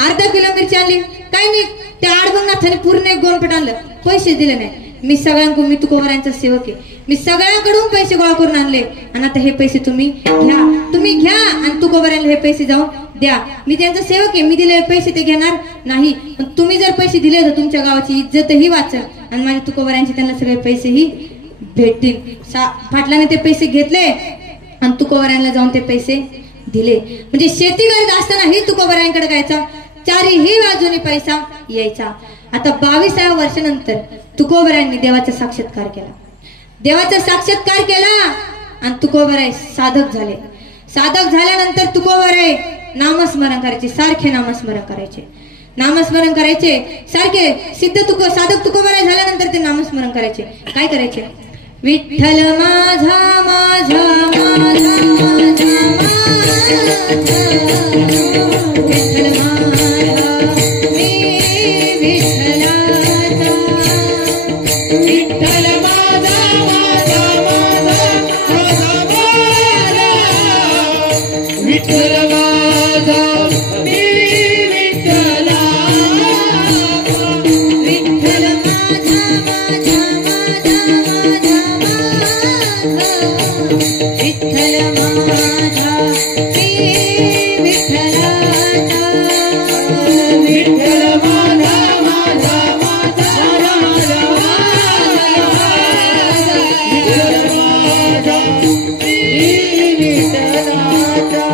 अर्धा किलो मिरची आणली, काही नाही, त्या आडबंगनाथाने पूर्ण 1 गोणपट आणलं, पैसे दिले नाही. मी सगळ्यांकडून, मी तुकोबरायांचा सेवक आहे, मी सगळ्यांकडून पैसे गोळा करून आणले आणि आता हे पैसे तुम्ही घ्या आणि तुकोबरायांना हे पैसे जाऊन द्या. मी त्यांचा सेवक आहे, मी दिलेले पैसे ते घेणार नाही. पण तुम्ही जर पैसे दिले तर तुमच्या गावाची इज्जतही वाचेल आणि माझ्या तुकोबरायांचे त्यांना सगळे पैसेही भेटतील. पाटलाने ते पैसे घेतले आणि तुकोबरायांना जाऊन ते पैसे दिले. म्हणजे शेती करत असतानाही तुकोबरायांकडे जायचा, चारीही बाजूने पैसा यायचा. आता 22व्या वर्षानंतर तुकोबरायांनी देवाचा साक्षात्कार केला. देवाचा साक्षात्कार केला आणि तुकोबराय साधक झाले. साधक झाल्यानंतर तुकोबराय नामस्मरण करायचे, सारखे नामस्मरण करायचे, नामस्मरण करायचे सारखे. साधक तुकोबराय झाल्यानंतर ते नामस्मरण करायचे. काय करायचे? विठ्ठल माझा माझा माझा विठ्ठल माझा मी विठ्ठलाचा, विठ्ठल माझा माझा माझा माझा विठ्ठल माझा मी विठ्ठलाचा, विठ्ठल माझा माझा विठ्ठल माझा मी विठ्ठलाचा, विठ्ठल माझा माझा माझा माझा विठ्ठल माझा मी विठ्ठलाचा,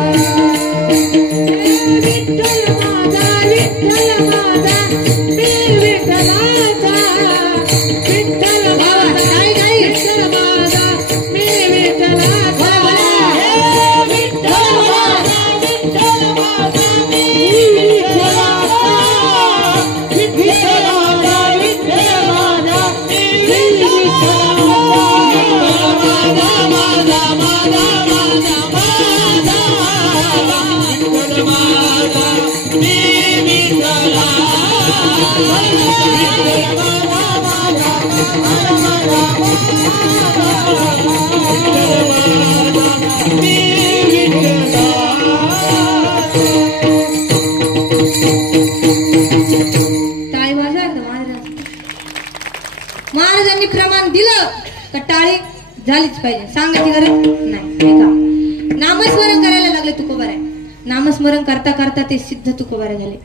विठ्ठल माझा विठ्ठल माझा मी विठ्ठलाचा, विठ्ठल माझा विठ्ठल माझा मी विठ्ठलाचा, विठ्ठल माझा विठ्ठल माझा मी विठ्ठलाचा, विठ्ठल माझा विठ्ठल माझा मी विठ्ठलाचा, माझा माझा माझा माझा माझा विठ्ठल माझा मी टाळी वाजवा महाराजांनी प्रमाण दिलं का टाळी झालीच पाहिजे, सांगायची गरज नाही. नामस्मरण करायला लागले तुकोबराय. नामस्मरण करता करता ते सिद्ध तुकोबराय झाले.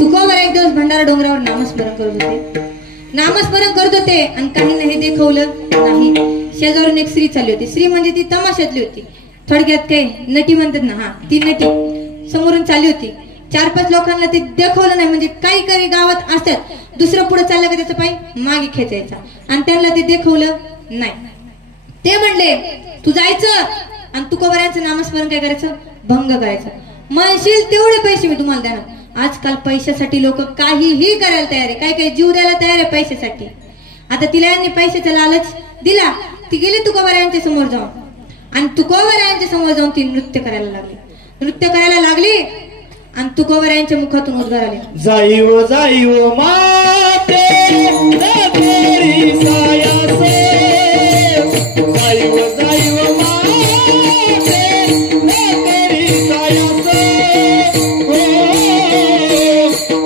तुकोबराय एक दिवस भंडारा डोंगरावर नामस्मरण करत होते. नामस्मरण करत होते आणि काही नाही देखवलं नाही. शेजारून एक स्त्री चालली होती. स्त्री म्हणजे ती तमाशातली होती. थोडक्यात काय नटी म्हणतात ना, ती नटी समोरून चालली होती. 4-5 लोकांना ते देखवलं नाही. म्हणजे काही काही गावात असतात, दुसरं पुढे चाललं का त्याचा पाय मागे खेचायचा आणि त्यांना ते देखवलं नाही. ते म्हणले तू जायचं आणि तुकोबरायांचं नामस्मरण काय करायचं? भंग करायचं. म्हणशील तेवढे पैसे मी तुम्हाला देणार. आजकाल पैशासाठी लोक काहीही करायला तयार आहे, काही काही जीव द्यायला तयार आहे पैशासाठी. आता तिला यांनी पैशाचा लालच दिला. ती गेली तुकोबरायांच्या समोर जाऊन आणि तुकोबरायांच्या समोर जाऊन ती नृत्य करायला लागली. नृत्य करायला लागली आणि तुकोबरायांच्या मुखातून उद्गार आले, जाईव जाईव माते तेरी सायासे, जाईव जाईव माते तेरी सायासे, हो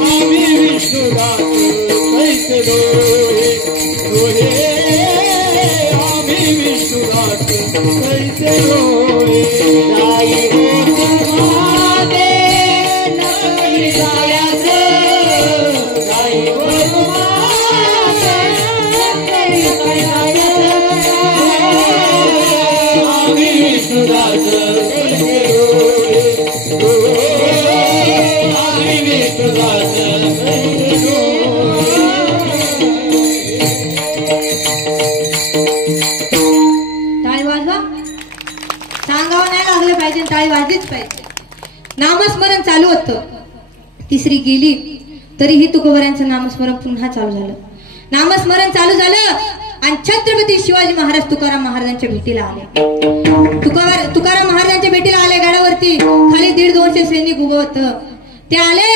आम्ही विष्णुदास कैसे दोहे दोहे, आम्ही विष्णुदास कैसे दोहे, जाईव माते तेरी सायासे, जाईव माते तेरी लागलं पाहिजे, टाळी वाजलीच पाहिजे. नामस्मरण चालू होतं. तिसरी गेली तरीही तुकोबरायांचं नामस्मरण पुन्हा चालू झालं. नामस्मरण चालू झालं आणि छत्रपती शिवाजी महाराज तुकाराम महाराजांच्या भेटीला आले. तुकाराम महाराजांच्या भेटीला आले. गडावरती खाली 150-200 सैनिक उभं होतं. ते आले.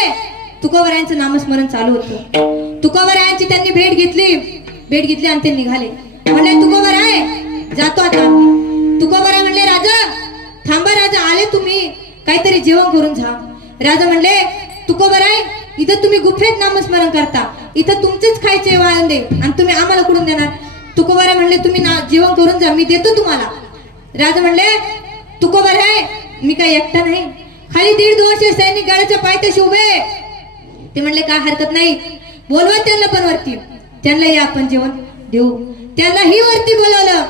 तुकोबरायांचं नामस्मरण चालू होतं. तुकोबरायांची त्यांनी भेट घेतली आणि ते निघाले. म्हणले तुकोबराय जातो आता. तुकोबराय म्हणले राजा थांबा, राजा आले तुम्ही, काहीतरी जेवण करून जा. राजा म्हणले तुकोबराय इथं तुम्ही गुफेत नामस्मरण करता, इथं तुमचेच खायचे वांदे आणि तुम्ही आम्हाला कुठून देणार. तुकोबराय म्हणले तुम्ही जेवण करून जा, मी देतो तुम्हाला. राजा म्हणले तुकोबराय मी काही एकटा नाही, खाली 150-200 सैनिक गडाच्या पायथ्याशी उभे. ते म्हणले काय हरकत नाही, बोलवा त्यांना पण वरती, त्यांना आपण जेवण देऊ. त्यांनाही वरती बोलावलं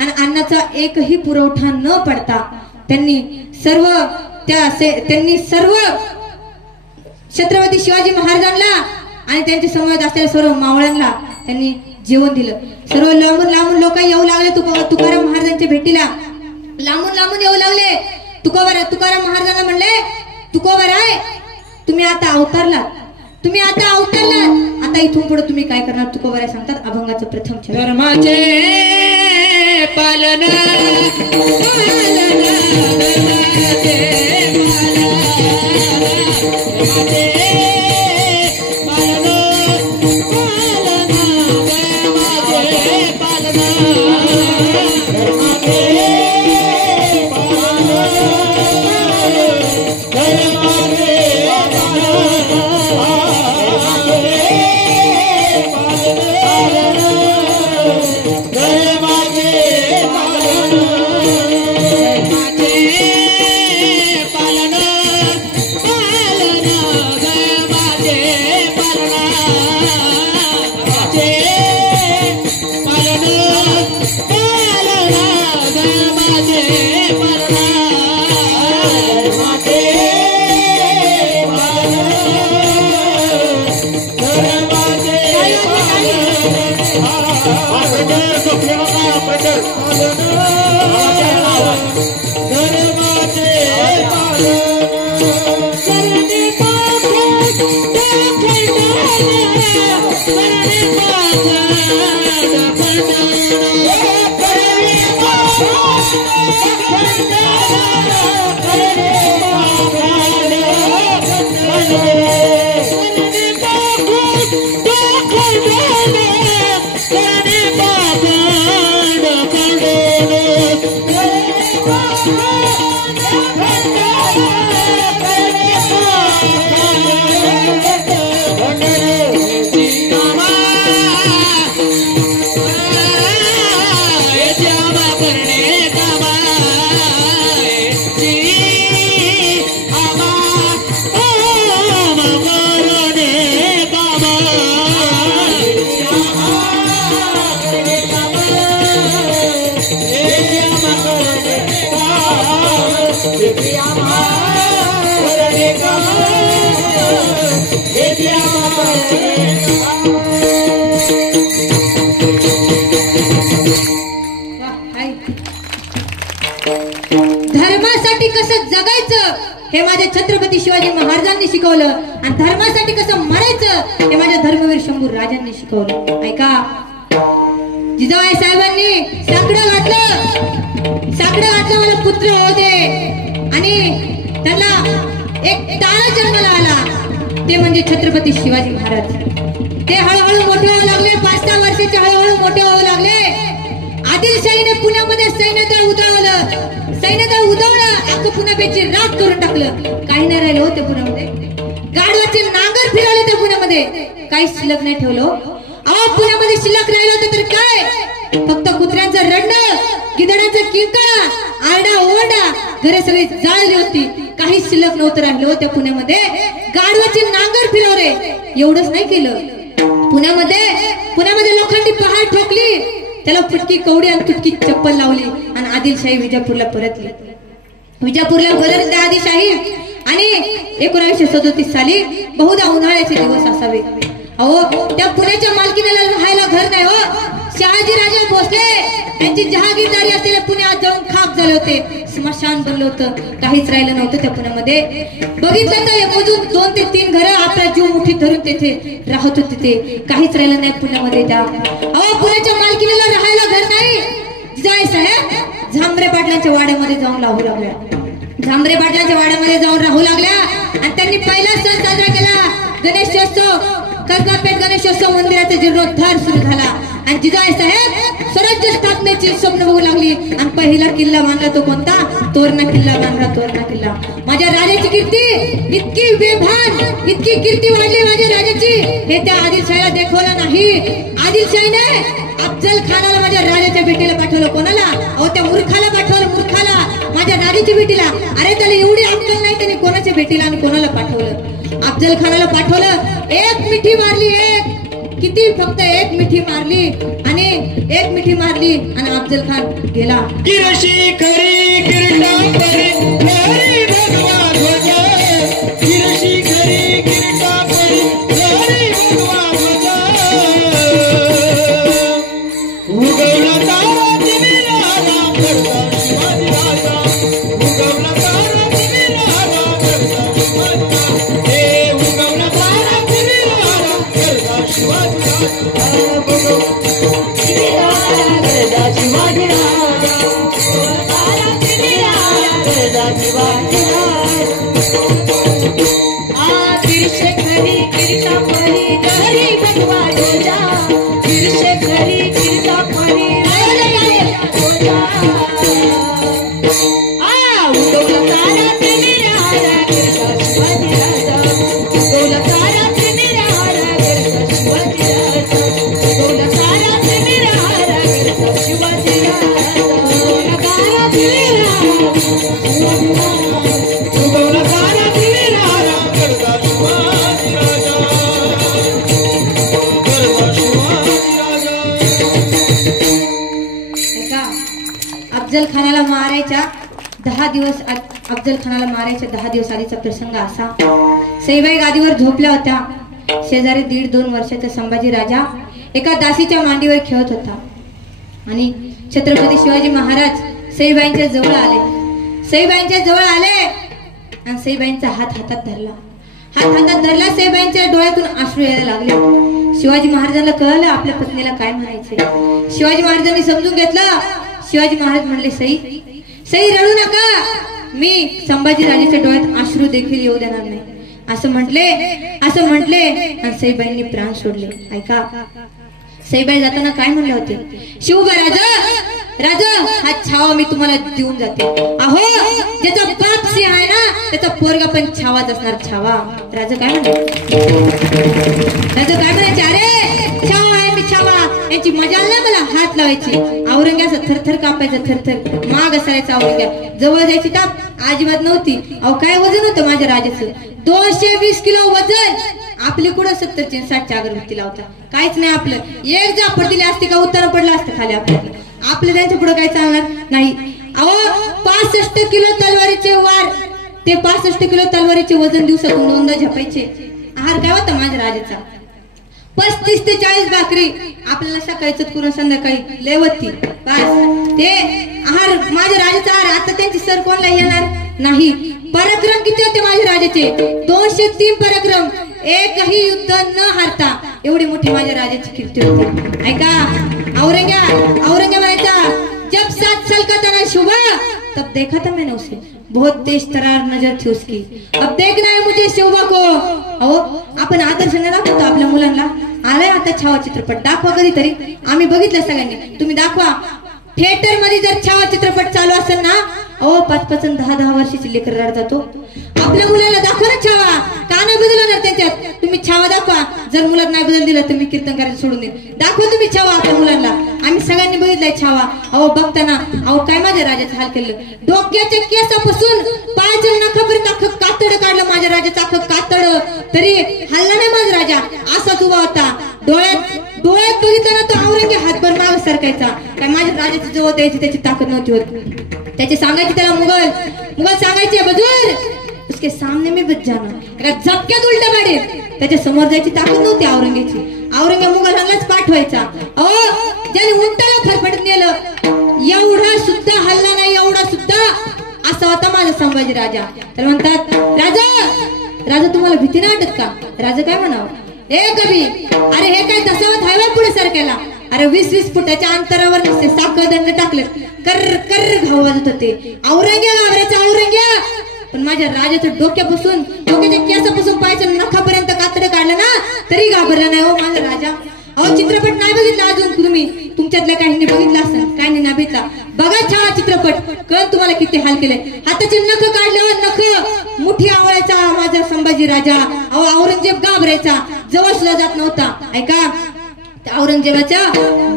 आणि अन्नाचा एकही पुरवठा न पडता त्यांनी सर्व छत्रपती शिवाजी महाराजांना आणि त्यांच्या समोर असलेल्या सर्व मावळ्यांना त्यांनी जेवण दिलं. सर्व लांबून लोक येऊ लागले तुकाराम महाराजांच्या भेटीला. लांबून येऊ लागले. तुकाराम महाराजांना म्हणले तुकोबराय तुम्ही आता अवतरलात, आता इथून पुढे तुम्ही काय करणार. तुकोबराय सांगतात अभंगाचं प्रथम छंद. धर्माचे पालन धर्मासाठी कसं जगायचं हे माझ्या छत्रपती शिवाजी महाराजांनी शिकवलं आणि धर्मासाठी कसं मरायचं हे माझ्या धर्मवीर शंभू राजांनी शिकवलं. ऐका जिजाबाई साहेबांनी साकडं घातलं मला पुत्र होऊ दे आणि त्यांना एक तारा जन्माला आला ते म्हणजे छत्रपती शिवाजी महाराज. ते हळूहळू मोठे होऊ लागले. 5-6 वर्षाचे हळूहळू मोठे होऊ लागले. आदिलशाहीने पुण्यामध्ये सैन्यदळ उधळलं अख्खं पुन्हा बेची राख करून टाकलं. काही नाही राहिलं होते पुण्यामध्ये. गाडवाचे नांगर फिरवले त्या पुण्यामध्ये, काही शिल्लक नाही ठेवलं. पुण्यामध्ये शिल्लक राहिलं होतं तर काय, फक्त कुत्र्यांचं रडणं, गिधाडाचं किंकाळा, आरडा ओरडा, घरे सगळी जाळली होती. काही शिल्लक नव्हतं राहिलं त्या पुण्यामध्ये. गाडवाचे नांगर फिरवले, एवढंच नाही केलं. पुण्यामध्ये लोखंडी पहाड ठोकली, त्याला फुटकी कवडी आणि तुटकी चप्पल लावली आणि आदिलशाही विजापूरला परतली. आदिलशाही आणि 1937 साली बहुधा उन्हाळ्याचे दिवस असावे. अहो त्या पुण्याच्या मालकीनेला राहायला घर नाही हो. शहाजी राजे भोसले यांची जहागीरदारी असलेल्या पुण्यात जाऊन खाक झाले होते, स्मशान बनलं होतं, काहीच राहिलं नव्हतं त्या पुण्यामध्ये. बघितलं तर मोजून 2 ते 3 घरं आपला जीव मुठीत धरून तेथे राहत होते, ते काहीच राहिलं नाही पुण्यामध्ये. त्या पुण्याच्या मालकीणीला राहायला घर नाही. जिजाई साहेब झांबरे पाटलांच्या वाड्यामध्ये जाऊन राहू लागल्या. झांबरे पाटलांच्या वाड्यामध्ये जाऊन राहू लागल्या आणि त्यांनी पहिला सण साजरा केला गणेशोत्सव. कसबापेठ गणेशोत्सव मंदिराचा जीर्णोद्धार सुरू झाला आणि जिजाई साहेब स्वराज्य स्थापनेची स्वप्न बघू लागली आणि पहिला किल्ला बांधला तो कोणता? तोरणा किल्ला बांधला, तोरणा किल्ला. माझ्या राजाची कीर्ती इतकी बेभान, इतकी कीर्ती वाढली माझ्या राजाची, हे त्या आदिलशाहीला दाखवलं नाही. आदिलशाहीने अफजल खानाला माझ्या राजाच्या भेटीला पाठवलं. कोणाला? अहो त्या मूर्खाला पाठवलं, मूर्खाला, माझ्या राजाची भेटीला. अरे त्याला एवढी अक्कल नाही, त्याने कोणाच्या भेटीला आणि कोणाला पाठवलं? अफजल खानाला पाठवलं. एक मिठी मारली, एक किती, फक्त एक मिठी मारली आणि एक मिठी मारली आणि अफजल खान गेला. गिरशी खरी किरटा परी हरी भगवा ध्वज, गिरशी खरी किरटा परी हरी भगवा ध्वज. उगवला तारा तिमिराला करता शिवाजी राजा, उगवला तारा तिमिराला करता शिवाजी राजा. हे उगवला तारा तिमिराला करता शिवाजी राजा, शिवाजी राजा. गिरशे खरी किरटा परी हरी भगवा ध्वजा, गिरशे खरी किरटा परी हरी ध्वजा. उगवला तारा तिमिराला करता शिवाजी राजा, उगवला तारा तिमिराला करता शिवाजी राजा, उगवला तारा तिमिराला करता शिवाजी राजा, उगवला तारा तिमिराला उगवला तारा तिमिराला करता शिवाजी राजा, करता शिवाजी राजा. ऐका, अफजल खानाला मारायच्या 10 दिवस, अफजल खानाला मारायच्या 10 दिवस आधीचा प्रसंग असा. सईबाई गादीवर झोपल्या होत्या. शेजारी 1.5-2 वर्षाचा संभाजी राजा एका दासीच्या मांडीवर खेळत होता आणि छत्रपती शिवाजी महाराज सईबाईंच्या जवळ आले. सईबाईंच्या जवळ आले आणि सईबाईंचा हात हातात धरला. हात हातात धरला. सईबाईंच्या डोळ्यातून अश्रू यायला लागले. शिवाजी महाराजांना कळलं आपल्या पत्नीला काय म्हणायचे. शिवाजी महाराजांनी समजून घेतलं. शिवाजी महाराज म्हणले, सई सई रडू नका, मी संभाजी राजाच्या डोळ्यात अश्रू देखील येऊ देणार नाही, असं म्हटले आणि सईबाईंनी प्राण सोडले. ऐका, सईबाई जाताना काय म्हणले होते? शिवबा राजा हा छावा मी तुम्हाला देऊन जाते. अहो ज्याचा बाप सिंह आहे ना, त्याचा पोरगा पण छावाच असणार, छावा. राजा काय म्हणायचे? अरे छावा आहे मी, छावा. यांची मजा नाही मला हात लावायची. औरंग्याचा थरथर कापायचा, थरथर माग असायचा. औरंग्या जवळ जायची ताप अजिबात नव्हती. अहो काय वजन होतं माझ्या राजाचं? 220 किलो वजन. आपली कुठं 70-60च्या अगरबत्ती लावता, काहीच नाही. आपलं एक जापड दिली असते का उत्तर पडलं असतं खाली. आपलं त्यांच्या पुढे काय चालणार नाही. अहो 65 किलो तलवारीचे वार, ते 65 किलो तलवारीचे वजन दिवसातून 2दा झपायचे. आहार काय होता माझ्या राजाचा? 35 ते 40 भाकरी. आपल्याला सकाळी चतकुरून संध्याकाळी लेवती बस. ते आहार माझ्या राजाचा आहार. आता त्यांची सर कोणला येणार नाही. पराक्रम किती होते माझ्या राजाचे? 203 पराक्रम, एकही युद्ध न हारता एवढी मोठी माझ्या राजाची कीर्ती होती. ऐका, औरंग्या म्हणायचा, जब 7 साल का था ना शुभा तब देखा था मैंने उसे, बहुत तेज तरार नजर थी उसकी, अब देखना है मुझे शोभा को. अहो आपण आदर्श नाही दाखवतो आपल्या मुलांना. आलाय आता छावा चित्रपट, दाखवा कधीतरी. आम्ही बघितलं सगळ्यांनी, तुम्ही दाखवा. थिएटर मध्ये जर छावा चित्रपट चालू असेल ना, अहो 5-5 आणि 10-10 वर्षाची लेकर रडत जातो. आपल्या मुलाला दाखवा ना छावा. का नाही बदलणार त्याच्यात? तुम्ही छावा दाखवा. जर मुलात नाही बदल दिला तर मी कीर्तन करायला सोडून देईन. दाखवा तुम्ही छावा आपल्या मुलांना. आम्ही सगळ्यांनी बघितलाय छावा. अहो बघताना अहो काय माझ्या राजाचं हाल केलं. डोक्याच्या केसापासून पायाच्या नखापर्यंत अख्खं कातड काढलं माझ्या राजाचं, अख्खं कातड. तरी हल्ला नाही माझा राजा, असाच उभा होता. डोळ्यात बघितलं ना तो औरंगे हातभर माग सरकायचा. काय माझ्या राजाची जवळ द्यायची त्याची ताकद नव्हती होत. त्याचे सांगायचे त्याला मुघल सांगायचे, बजूर उसके सामने में बच जाना. झपक्यात उलट पाडेल. त्याच्या समोर जायची ताकद नव्हती औरंगजेबाची. औरंगजेब मुघलांनाच पाठवायचा. ज्याने उंटाला खरफडत नेलं एवढा सुद्धा हल्ला नाही, एवढा सुद्धा असा होता माझा संभाजी राजा. तर म्हणतात राजा तुम्हाला भीती नाही वाटत का? राजा काय म्हणावं, ए कवी अरे हे काय दसावत हायवे पुढे सरकायला, अरे 20-20 फुटाच्या अंतरावर नसते साखळ दंड टाकले कर कर घाव वाजत होते. औरंगजेब पण माझ्या राजाचं डोक्यापासून डोक्याच्या केसापासून पायाच्या नखापर्यंत कातडं काढलं ना तरी घाबरला नाही हो माझा राजा. चित्रपट नाही बघितला अजून तुम्ही, तुमच्यातल्या काहींनी बघितला असेल, काहींनी नाही बघितला. बघा छान चित्रपट, कळ तुम्हाला किती हाल केले. हाताचे नख काढले, नख मुठी आवळायचा माझा संभाजी राजा. औरंगजेब घाबरायचा, जवळ सुद्धा जात नव्हता. ऐका, औरंगजेबाच्या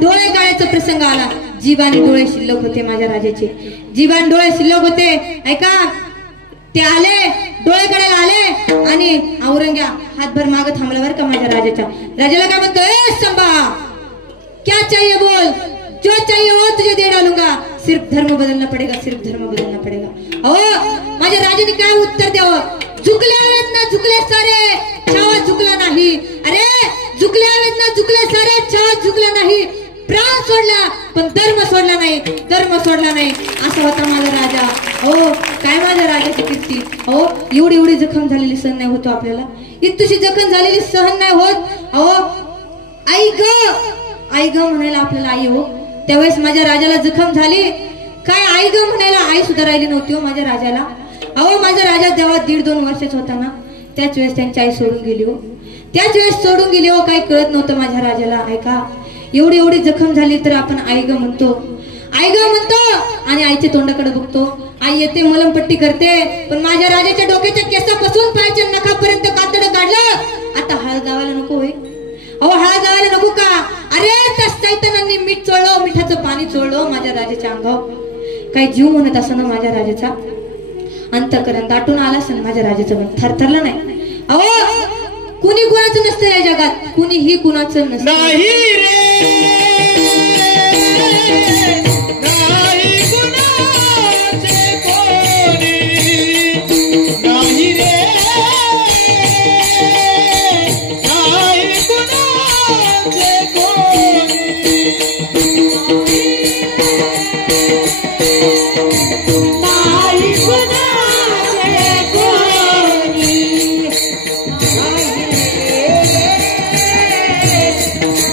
डोळे गाळायचा प्रसंग आला. जीवाने डोळे शिल्लक होते माझ्या राजाचे, जीवाने डोळे शिल्लक होते. ऐका, ते आले, डोळे काढायला आले आणि औरंगजेब हातभर माग थांबला बरं का माझ्या राजाच्या. राजाला काय म्हणतोय, संभा क्या चाहिए बोल, जो चाहिए वो तुझे दे डालूंगा, सिर्फ धर्म बदलना पडेगा, सिर्फ धर्म बदलना पडेगा. माझ्या राजाने काय उत्तर द्यावं, झुकले आहेत ना झुकले सारे, छावा झुकला नाही. अरे झुकले आहेत ना झुकले सारे, छावा झुकला नाही. प्राण सोडला पण धर्म सोडला नाही, धर्म सोडला नाही. असा होता माझा राजा. काय माझ्या राजाची कीर्ती. एवढी जखम झालेली सहन नाही होतो आपल्याला, इतुशी जखम झालेली सहन नाही होत. आई ग म्हणायला आपल्याला आई हो. त्यावेळेस माझ्या राजाला जखम झाली, काय आई ग म्हणायला आई सुद्धा राहिली नव्हती हो माझ्या राजाला. माझा राजा जेव्हा 1.5-2 वर्षाचा होता ना, त्याच वेळेस त्यांची आई सोडून गेली हो, त्याच वेळेस सोडून गेली हो. काही कळत नव्हतं माझ्या राजाला. ऐका, एवढी जखम झाली तर आपण आई ग म्हणतो, आई ग म्हणतो आणि आईच्या तोंडाकडे बघतो. आई येते, मलमपट्टी करते, पण माझ्या राजाच्या डोक्याच्या केसापासून पायाच्या नखापर्यंत कातडं काढलं. आता हळद लावायला नको होय, हळद लावायला नको का? अरे त्या सैतानांनी मीठ चोळलं, मिठाचं पाणी चोळलं माझ्या राजाच्या अंगावर. काही जीव म्हणत असं ना माझ्या राजाचा अंतःकरण दाटून आला असं माझ्या राजाचं मन थरथरलं नाही. कुणी कुणाचं नसतं या जगात, कुणीही कुणाचं नसतं. नाही रे नाही कुणाचे कोणी, नाही रे नाही कुणाचे कोणी, नाही कुणाचे कोणी,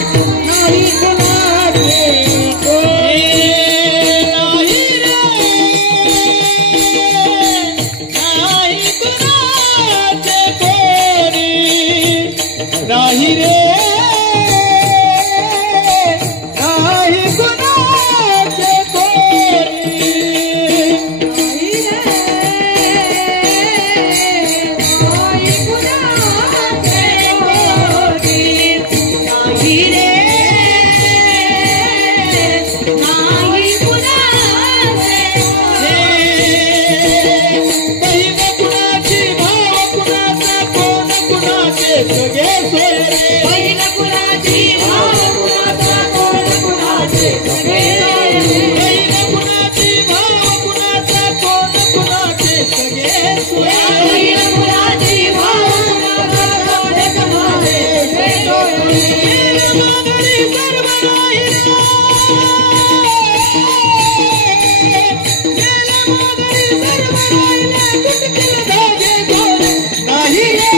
नाही रे नाही कुणाचे कोणी, नाही कुणाचे कोणी, नाही रे नाही कुणाचे कोणी. बहीण कुणाची, भाव कुणाचा, कोण कुणाचे, सगळे सोय रे. बहीण कुणाची, भाव कुणाचा, कोण कुणाचे, सगळे सोय रे. बहीण कुणाची, भाव कुणाचा, कोण कुणाचे, सगळे सोय रे. बहीण कुणाची, भाव कुणाचा, कोण कुणाचे, सगळे सोय रे. मागणी सर्व राहिला, मागणी सर्व राहिला, तुटतील धागे दोन. नाही रे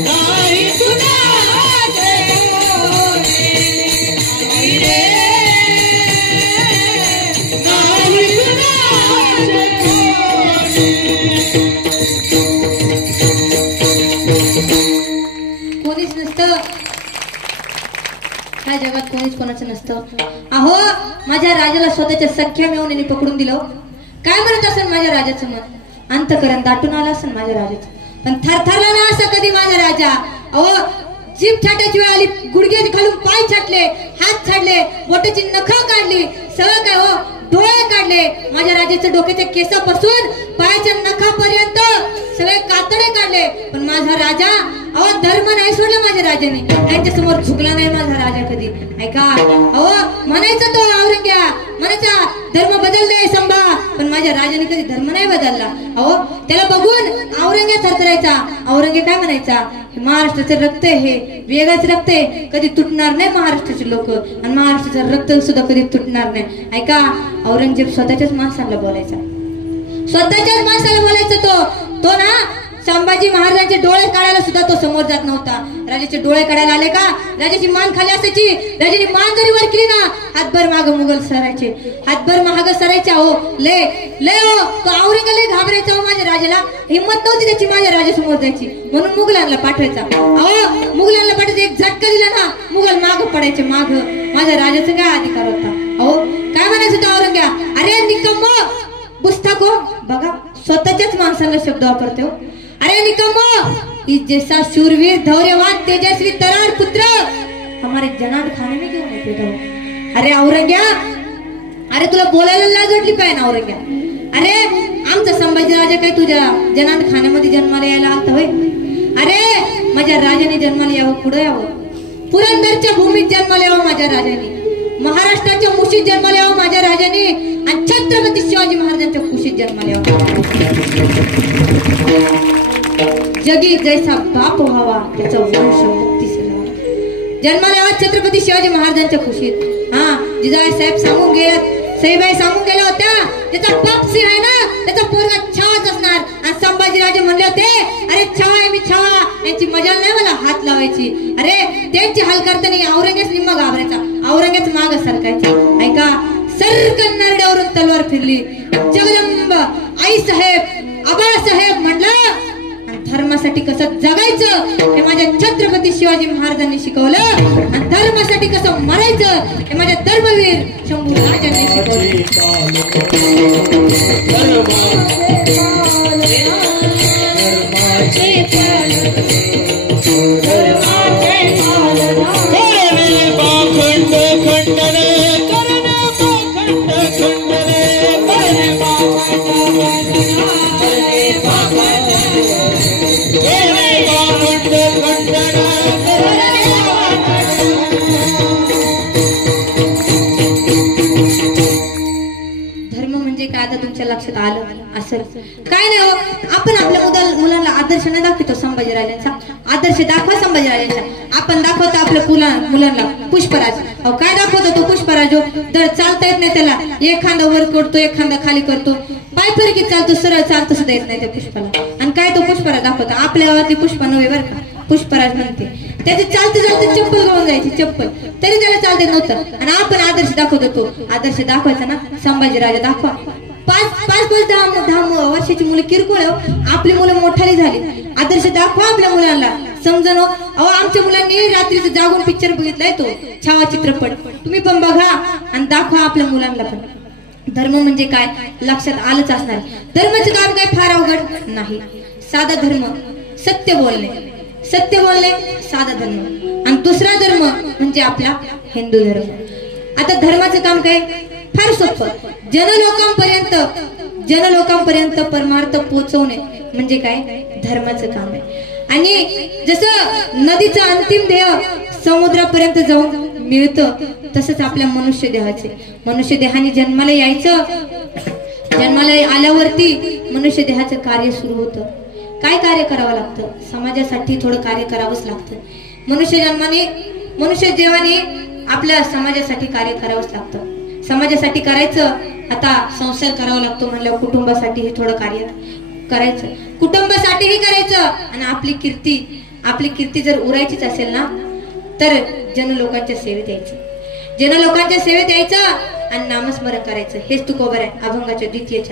नाही कुणाचे कोणी, नाही रे नाही कुणाचे कोणी. कोणीच नसतं ह्या जगात, कोणीच कोणाचं नसतं. माझ्या राजाला स्वतःच्या सख्या मिळून पकडून दिलं. काय म्हणत असेल माझ्या राजाचं मन, अंतःकरण दाटून आलं असेल माझ्या राजाचं. पण थरथरला ना असं कधी माझा राजा. जीभ छाटायची वेळ आली, गुडघे खालून पाय छाटले, हात छाडले, बोटाची नखं काढली, सगळं काय डोळे काढले. माझ्या राजाच्या डोक्याच्या केसापासून पायाच्या नखापर्यंत सगळे कातडे काढले. पण माझा राजा धर्म नाही सोडला माझ्या राजाने, त्यांच्या समोर झुकला नाही माझा राजा कधी. ऐका अहो, म्हणायचा तो औरंग्या, म्हणायचा धर्म बदललाय संभा, पण माझ्या राजाने कधी धर्म नाही बदलला. अहो त्याला बघून औरंग्या थरथरायचा. औरंग्या काय म्हणायचा, महाराष्ट्राचं रक्त आहे, हे वेगळंच रक्त आहे, कधी तुटणार नाही महाराष्ट्राचे लोक, आणि महाराष्ट्राचं रक्त सुद्धा कधी तुटणार नाही. ऐका औरंगजेब स्वतःच्याच माणसाला बोलायचा, स्वतःच्याच माणसाला बोलायचा. तो ना संभाजी महाराजांचे डोळे काढायला सुद्धा तो समोर जात नव्हता. राजाचे डोळे काढायला आले का राजाची मान खाली असायची, राजाची मान जरी वर केली ना हातभर माग मुघल सरायचे, हातभर महाग सरायचे. हो लय लय हो, तो औरंगजेब घाबरायचा. हो माझ्या राजाला हिंमत नव्हती त्याची माझ्या राजासमोर जायची, म्हणून मुघलांना पाठवायचा. अहो मुघलांना पाठवायचा, एक झटका दिला ना मुघल माग पडायचे माग. माझ्या राजाचा काय अधिकार होता. अहो काय म्हणायचं तो औरंग्या, अरे निकम्मो बुस्ताको, बघा स्वतःच्याच माणसाला शब्द वापरते. हो अरे निकम्मो, इस जैसा शूरवीर धैर्यवान तेजस्वी तरार पुत्र हमारे जनाद खाने में क्यों नहीं पैदा हो. अरे औरंग्या, अरे तुला बोलायला लाज वाटली पाहिजे ना औरंग्या. अरे आमचा संभाजी राजा काय तुझ्या जनाद खाण्यामध्ये जन्माला यायला आलता होय. अरे माझ्या राजाने जन्माला यावं, पुढे यावं, पुरंदरच्या भूमीत जन्माला यावं माझ्या राजाने, महाराष्ट्राच्या कुशीत जन्माला यावं माझ्या राजाने, आणि छत्रपती शिवाजी महाराजांच्या कुशीत जन्माला यावं. जगी जैसा बाप व्हावा त्याचा वंश मुक्तीस जन्माला यावा छत्रपती शिवाजी महाराजांच्या कुशीत. हा जिजाबाई साहेब सांगून गेले, सईबाई सांगून गेल्या होत्या, त्याचा बाप सिंह आहे ना त्याचा पोरगा छावाच असणार. आणि संभाजीराजे म्हणले होते, अरे छावा आहे मी छावा, यांची मजा नाही मला हात लावायची. अरे त्यांची हाल करताना औरंगजेब निम्मा घाबरायचा, औरंगजेब माग सरकायचा. ऐका सरकन नरड्यावरून तलवार फिरली, जगदंब आई साहेब आबासाहेब म्हणलं, धर्मासाठी कसं जगायचं हे माझ्या छत्रपती शिवाजी महाराजांनी शिकवलं, आणि धर्मासाठी कसं मरायचं हे माझ्या धर्मवीर शंभू राजांनी शिकवलं. आता तुमच्या लक्षात आलं असेल काय नाही. आपण आपल्या मुलांना आदर्श नाही दाखवतो संभाजीराजांचा, आदर्श दाखवा संभाजीराजांचा. आपण दाखवतो आपल्या मुलांना पुष्पराज. काय दाखवतो तो पुष्पराज, तर चालता येत नाही त्याला, एक खांदा वर करतो एक खांदा खाली करतो, पाय फरकीत चालतो, सरळ चालतो सुद्धा येत नाही त्या पुष्पाला. आणि काय तो पुष्पराज दाखवतो, आपल्या गावातली पुष्पा नव्हे बरं का, पुष्पराज म्हणते. त्याचे चालते चालते चप्पल गळून जायची, चप्पल तरी त्याला चालते नव्हतं. आणि आपण आदर्श दाखवतो, तो आदर्श दाखवायचा ना संभाजीराजा दाखवा. 5-10 वर्षाची मुलं किरकोळ, आपली मुलं मोठाली झाली. आदर्श दाखवा आपल्या मुलांना समजून. अहो आमच्या मुलांनी रात्रीचं जागून पिक्चर बघितलाय तो छावा चित्रपट, तुम्ही पण बघा आणि दाखवा आपल्या मुलांना पण. धर्म म्हणजे काय लक्षात आलंच असणार. धर्माचं काम काय फार अवघड नाही, साधा धर्म सत्य बोलणे, सत्य बोलणे साधा धर्म. आणि दुसरा धर्म म्हणजे आपला हिंदू धर्म. आता धर्माचं काम काय फार सोपं, जनलोकांपर्यंत परमार्थ पोहोचवणे म्हणजे काय धर्माचं काम आहे. आणि जसं नदीचं अंतिम ध्येय समुद्रापर्यंत जाऊन मिळतं, तसंच आपल्या मनुष्य देहाने जन्माला यायचं. जन्माला आल्यावरती मनुष्य देहाचं कार्य सुरू होतं. काय कार्य करावं लागतं, समाजासाठी थोडं कार्य करावंच लागतं. मनुष्य देवाने आपल्या समाजासाठी कार्य करावंच लागतं. समाजासाठी करायचं, आता संसार करावा लागतो म्हणल्यावर कुटुंबासाठी हे थोडं कार्य करायचं, कुटुंबासाठीही करायचं. आणि आपली कीर्ती जर उरायचीच असेल ना तर जनलोकांच्या सेवेत यायचं आणि नामस्मरण करायचं. हेच तुकोबर आहे अभंगाच्या द्वितीय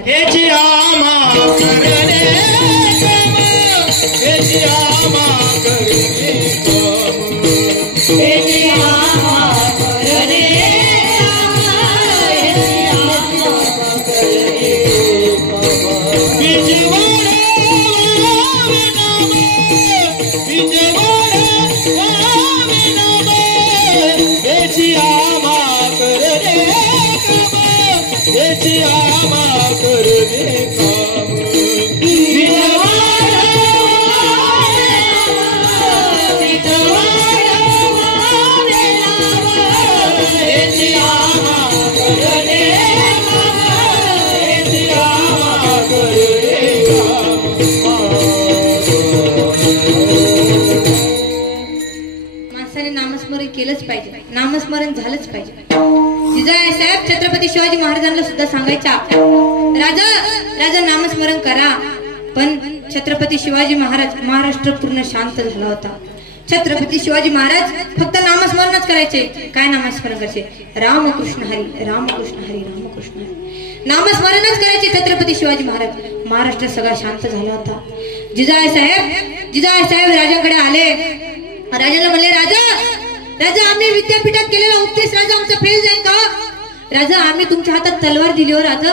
केलंच पाहिजे, नामस्मरण झालंच पाहिजे. जिजाबाई साहेब छत्रपती शिवाजी महाराजांना सुद्धा सांगायचा, राजा नामस्मरण करा. पण छत्रपती शिवाजी महाराज महाराष्ट्र पूर्ण शांत झाला होता. छत्रपती शिवाजी महाराज फक्त नामस्मरणच करायचे. काय नामस्मरण करायचे? रामकृष्ण हरी रामकृष्ण हरी रामकृष्ण हरी, नामस्मरणच करायचे छत्रपती शिवाजी महाराज. महाराष्ट्र सगळा शांत झाला होता. जिजाबाई साहेब राजाकडे आले. राजाला म्हणले, राजा आम्ही विद्यापीठात केलेला उपदेश राजा आमचा फेल जाईल का? राजा आम्ही तुमच्या हातात तलवार दिली हो राजा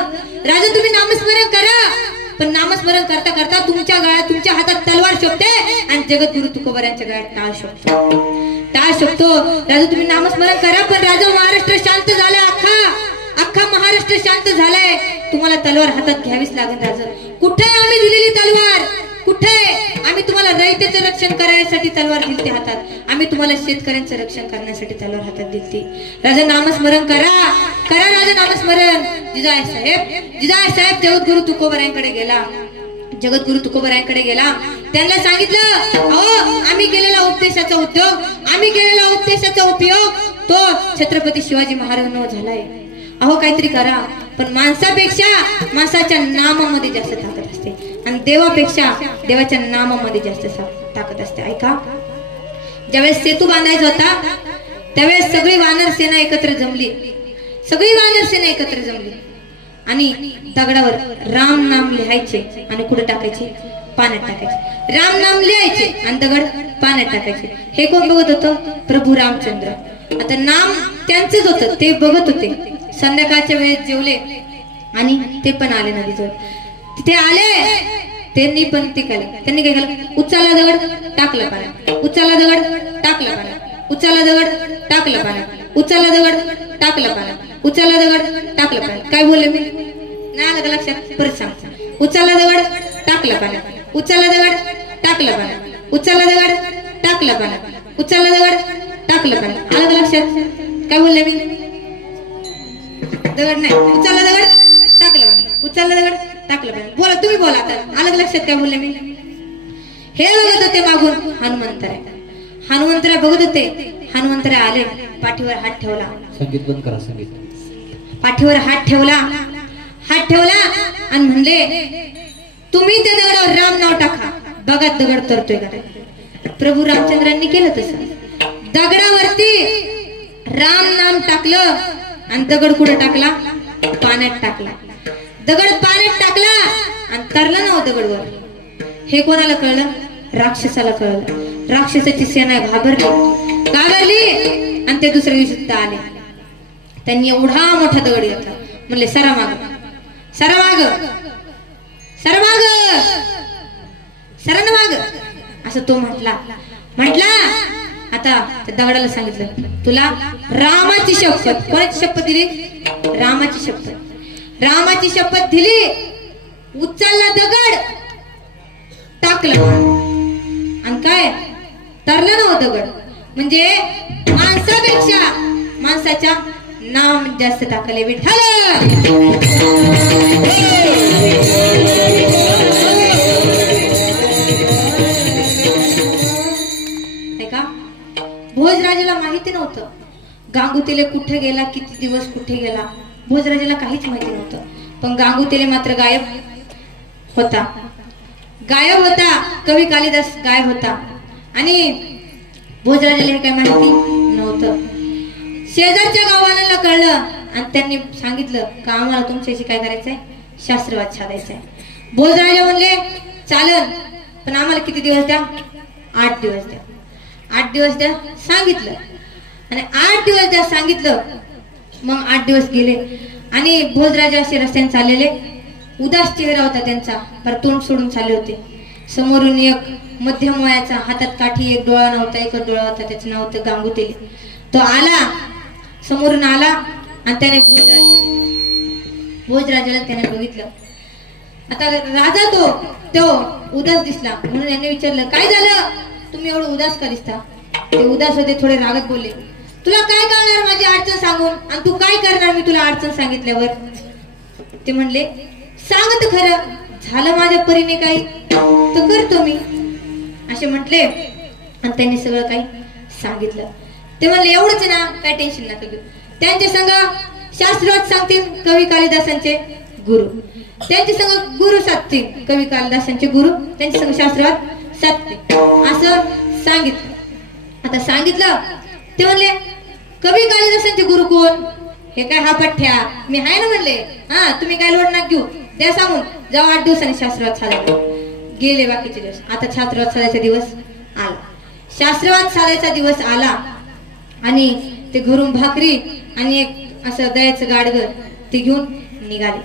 तुम्ही नामस्मरण करा. पण नामस्मरण करता करता तुमच्या हातात तलवार शोभते आणि जगद्गुरु तुकोबर यांच्या गळ्यात टाळ शोभतो. राजा तुम्ही नामस्मरण करा. पण राजा महाराष्ट्र शांत झाला, अख्खा महाराष्ट्र शांत झालाय. तुम्हाला तलवार हातात घ्यावीच लागेल राजा. कुठे आम्ही दिलेली तलवार? कुठे? आम्ही तुम्हाला रयतेचं रक्षण करण्यासाठी तलवार दिलती हातात, आम्ही तुम्हाला शेतकऱ्यांचं रक्षण करण्यासाठी तलवार हातात दिलती. राजा नामस्मरण करा राजा नामस्मरण. जिजाबाई साहेब जगद्गुरु तुकोबरायांकडे गेला. त्यांना सांगितलं, अहो आम्ही केलेला उपदेशाचा उपयोग तो छत्रपती शिवाजी महाराजांवर झालाय. अहो काहीतरी करा. पण माणसाच्या नामामध्ये जास्त ताकद असते आणि देवापेक्षा देवाच्या नामामध्ये जास्त ताकद असते. ऐका, ज्यावेळेस सेतू बांधायचा होता त्यावेळेस सगळी वानर सेना एकत्र जमली आणि दगडावर राम नाम लिहायचे आणि कुठे टाकायचे? पाण्यात टाकायचे. राम नाम लिहायचे आणि दगड पाण्यात टाकायचे. हे कोण बघत होतं? प्रभू रामचंद्र. आता नाम त्यांचंच होतं, ते बघत होते. संध्याकाळच्या वेळेस जेवले आणि ते पण आले नदीजवळ. तिथे आले त्यांनी पण ते केलं. त्यांनी काय केलं? उचलला दगड टाकला पाण्यात, उचलला दगड टाकला पाण्यात, उचलला दगड टाकला पाण्यात, उचलला दगड टाकला पाण्यात, उचलला दगड टाकला पाण्यात. काय बोलले मी? नाही आलं का लक्षात? परत सांगतो. उचलला दगड टाकला पाण्यात, उचलला दगड टाकला पाण्यात, उचलला दगड टाकला पाण्यात, उचलला दगड टाकलं पाण्यात. आलं का लक्षात? काय बोलले मी? दगड नाही, उचलला दगड टाकलं पाण्यात, उचलला दगड टाकलं पाण्यात. बोला, तुम्ही बोला आता. आलं का लक्षात? काय बोलले मी? हे बघत होते मागून हनुमंतराय बघत होते. हनुमंतराय आले, पाठीवर हात ठेवला. संगीत बंद करा. संगीत पाठीवर हात ठेवला आणि म्हणले, तुम्ही त्या दगडावर राम नाव टाका, बघा दगड तरतोय का. प्रभू रामचंद्रांनी केलं तसं. दगडावरती राम नाम टाकलं आणि दगड कुठे टाकला? पाण्यात टाकला. दगड पाण्यात टाकला आणि तरला ना दगडवर. हे कोणाला कळलं? राक्षसाला कळलं. राक्षसाची सेना घाबरली आणि ते दुसऱ्या दिवशी आले. त्यांनी एवढा मोठा दगड घेतला. म्हणले, सरा माग असं तो म्हटला. आता त्या दगडाला सांगितलं, तुला रामाची शपथ. कोणाची शपथ दिली? रामाची शपथ दिली. उचलला दगड टाकला आणि काय तरला ना दगड. म्हणजे माणसापेक्षा माणसाच्या नाम जास्त टाकले. विठ्ठल भोजराजाला माहिती नव्हतं गांगुतेले कुठे गेला, किती दिवस कुठे गेला. भोजराजाला काहीच माहिती नव्हतं. पण गांगुतेले मात्र गायब होता. कवी कालिदास गायब होता आणि भोजराजाला हे काय माहिती नव्हतं. शेजारच्या गाववाल्यांना कळलं आणि त्यांनी सांगितलं का आम्हाला तुमच्याशी काय करायचंय? शास्त्रवाद साधायचा आहे. भोजराजा म्हणले, चालेल, पण आम्हाला किती दिवस द्या? 8 दिवस द्या. 8 दिवस द्या सांगितलं आणि 8 दिवस द्या सांगितलं. मग 8 दिवस गेले आणि भोजराजा असे रस्त्याने चाललेले. उदास चेहरा होता त्यांचा, पर तोंड सोडून चालले होते. समोरून एक मध्यम वयाचा, हातात काठी, एक डोळा नव्हता, एकच डोळा होता, त्याचं नाव होतं गांगुतेले. तो आला, समोरून आला आणि त्याने भोजराजाला त्याने बघितलं. आता राजा तो उदास दिसला म्हणून यांनी विचारलं, काय झालं? तुम्ही एवढं उदास का दिसता? ते उदास होते, थोडे रागत बोलले, तुला काय कळणार माझी अडचण सांगून, आणि तू काय करणार मी तुला अडचण सांगितल्यावर? ते म्हणले, सांगत खरं, झालं माझ्या परीने काही तर करतो मी, असे म्हटले. आणि त्यांनी सगळं काही सांगितलं. ते म्हणले एवढंच आहे ना, काय टेन्शन नका घेऊ. त्यांचे संग शास्त्रवाद सांगतील कवी कालिदासांचे गुरु, त्यांचे संग गुरु साधतील कवी कालिदासांचे गुरु, त्यांचे संग शास्त्रवाद साधतील असं सांगितलं. आता सांगितलं ते म्हणले कवी कालिदासांचे गुरु कोण? हे काय हा पठ्ठ्या, मी आहे ना म्हणले. हा तुम्ही काय लोड ना घेऊ, त्या सांगून जाऊ 8 दिवसांनी शास्त्रवाद साधायला. गेले बाकीचे दिवस. आता शास्त्रवाद साधायचा दिवस आला. शास्त्रवाद साधायचा दिवस आला आणि ते घरून भाकरी आणि एक असं दयाचं गाडगं ते घेऊन निघाले.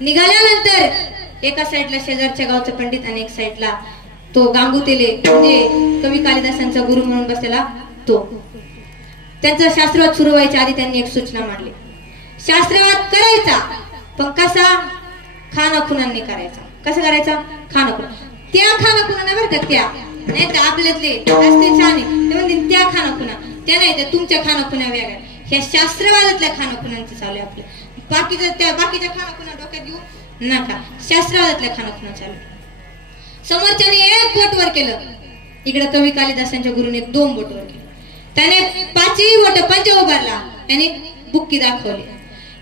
निघाल्यानंतर एका साईडला शेजारच्या गावचा पंडित आणि एक साईडला तो गांगुतेले म्हणजे कवी कालिदासांचा गुरु म्हणून बसलेला तो. त्यांचा शास्त्रवाद सुरू व्हायच्या आधी त्यांनी एक सूचना मांडली. शास्त्रवाद करायचा पण कसा? खानाखुनांनी करायचा. कसा करायचा? खानाखुना. त्या खानाखुना नाही बरं का, त्या नाही तर आपल्यातले असते छान ते म्हणते त्या खानाखुना, त्या नाही तर तुमच्या खानाखुना वेगळ्या. ह्या शास्त्रवादातल्या खानाखुनांचं चालू आहे आपलं. बाकीच्या खानाखुना डोक्यात घेऊ नका. शास्त्रवादातल्या खानाखुना चालू. समोरच्याने एक बोट वर केलं, इकडे कवी कालिदासांच्या गुरुने 2 बोट वर केलं. त्याने 5ही बोट पंच उभारला, त्याने बुक्की दाखवली.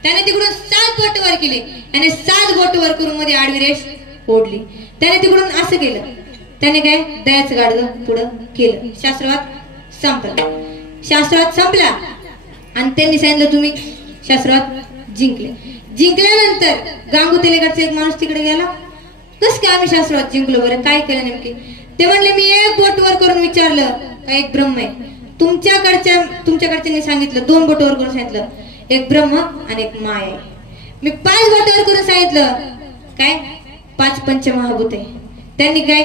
त्याने तिकडून 7 बोट वर केली, त्याने 7 बोट वर करून मध्ये आडवी रेष ओढली. त्याने तिकडून असं केलं, त्याने काय दयाचं गाडगं पुढं केलं. शास्त्रवाद संपला. शास्त्रवाद संपला आणि त्यांनी सांगितलं तुम्ही शास्त्रवाद जिंकले. जिंकल्यानंतर गांगुतेलेकडचा एक माणूस तिकडे गेला. कस काय आम्ही शास्त्रवाद जिंकलो बरं, काय केलं नेमके? ते म्हणले मी एक बोट वर करून विचारलं का एक ब्रह्म आहे. तुमच्याकडच्यांनी सांगितलं 2 बोट वर करून सांगितलं एक ब्रह्म आणि एक माया आहे. मी 5 बोट वर करून सांगितलं काय 5 पंचमहाभूत आहे. त्यांनी काय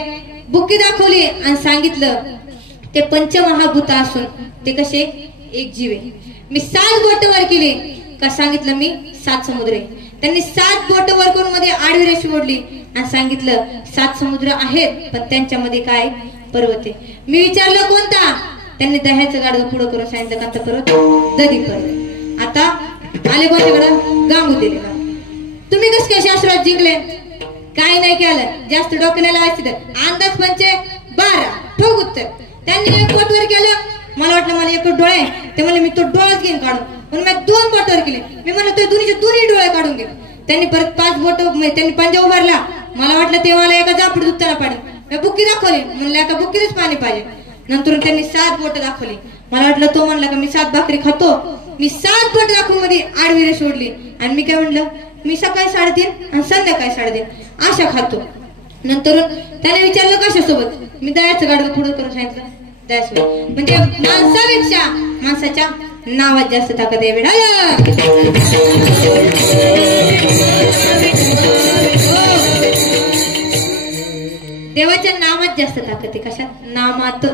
बुक्की दाखवली आणि सांगितलं ते पंचमहाभूत असून ते कसे एक जीव आहे. मी 7 बोट वर केली का सांगितलं मी 7 समुद्र आहे. त्यांनी 7 बोट वर करून मध्ये आडवी रेष ओढली आणि सांगितलं 7 समुद्र आहेत पण त्यांच्यामध्ये काय पर्वत आहे. मी विचारलं कोणता? त्यांनी दह्याचं गाडगं पुढं करून सांगितलं कोणता पर्वत? दधी पर्वत. आता आले कोणाच्याकडं? गांगुतेलेला. तुम्ही कस काय शास्त्रवाद जिंकले? काय नाही केलं, जास्त डोकं नाही लावायचं. तर अंदाज पंचे 12 ठोक उत्तर. त्यांनी एक बोट वर केलं, मला वाटलं मला एक डोळा आहे, ते म्हणले मी तो डोळाच घेऊन काढून, म्हणून मी 2 बोट वर केले. मी म्हणलं तो दोन्ही डोळे काढून घे. त्यांनी परत 5 बोट त्यांनी पंजा उभारला. मला वाटलं ते मला एका जापड उत्तरा पाडे. मी बुक्की दाखवली, म्हणलं एका बुक्कीतच पाणी पाहिजे. नंतर त्यांनी 7 बोट दाखवली. मला वाटलं तो म्हणला का मी 7 भाकरी खातो. मी 7 बोट दाखवून मध्ये आडवी रेष ओढली आणि मी काय म्हणलं मी सकाळी 3:30 आणि संध्याकाळी 3:30 अशा खातो. नंतर त्याने विचारलं कशासोबत? मी दयाचं गाडगं पुढं करून सांगितलं दयासोबत. म्हणजे माणसापेक्षा माणसाच्या नावात जास्त ताकद आहे. बेडा देवाच्या नामात जास्त ताकद आहे. कशात? नामात.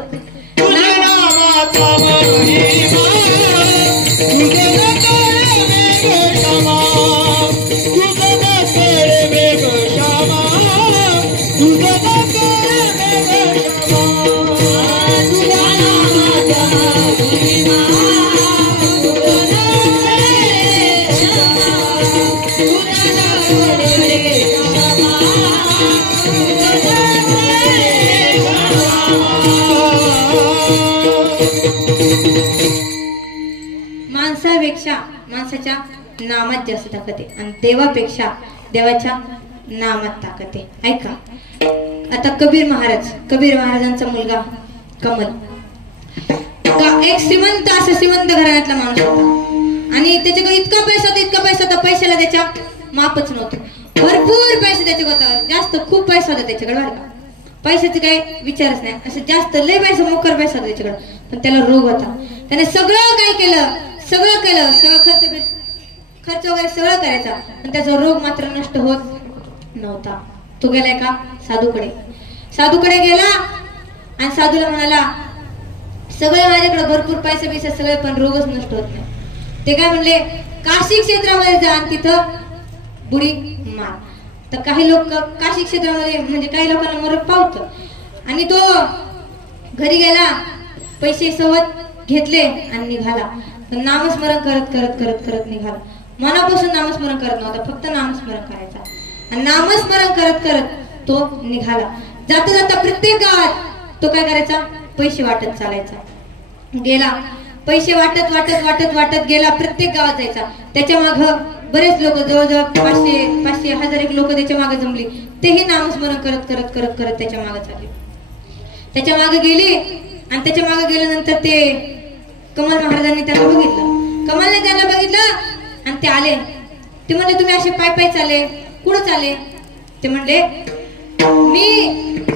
माणसापेक्षा माणसाच्या नामात जास्त ताकद आहे आणि देवापेक्षा देवाच्या नामात ताकद आहे. ऐका आता कबीर महाराजांचा मुलगा कमल एक श्रीमंत घराण्यातला माणूस होता आणि त्याच्याकडे इतका पैसा होता पैशाला त्याच्या मापच नव्हतं. भरपूर पैसा त्याच्याकडे होता, जास्त खूप पैसा होता त्याच्याकडे बरं का. पैशाचे काही विचारच नाही, असं जास्त लय पैसा मोकर पैसा होता त्याच्याकडे. पण त्याला रोग होता. त्याने सगळं काय केलं, सगळं खर्च वगैरे सगळं करायचा पण त्याचा रोग मात्र नष्ट होत नव्हता. तो गेलाय का साधूकडे गेला आणि साधूला म्हणाला सगळं माझ्याकडे भरपूर पैसे सगळे पण रोगच नष्ट होत नाही. ते काय म्हणले काशी क्षेत्रामध्ये जा आणि तिथं बुडी मार. तर काही लोक काशी क्षेत्रामध्ये म्हणजे काही लोकांना मरत पावत आणि तो घरी गेला, पैसे सोबत घेतले आणि निघाला. नामस्मरण करत निघाला. मनापासून नामस्मरण करत नव्हता, फक्त नामस्मरण करायचा आणि नामस्मरण करत तो निघाला. जाता प्रत्येक गावात तो काय करायचा पैसे वाटत चालायचा. गेला पैसे वाटत वाटत वाटत वाटत गेला, प्रत्येक गावात जायचा. त्याच्या माग बरेच लोक, जवळजवळ 500 1000 एक लोक त्याच्या मागे जमली. तेही नामस्मरण करत करत करत करत त्याच्या मागे चालले. त्याच्या मागे गेली आणि त्याच्या मागे गेल्यानंतर ते कमल महाराजांनी त्याला बघितलं. कमलने त्याला बघितलं आणि ते आले. ते म्हणले तुम्ही असे पाय पाय चाले, कुठं चाले? ते म्हणले मी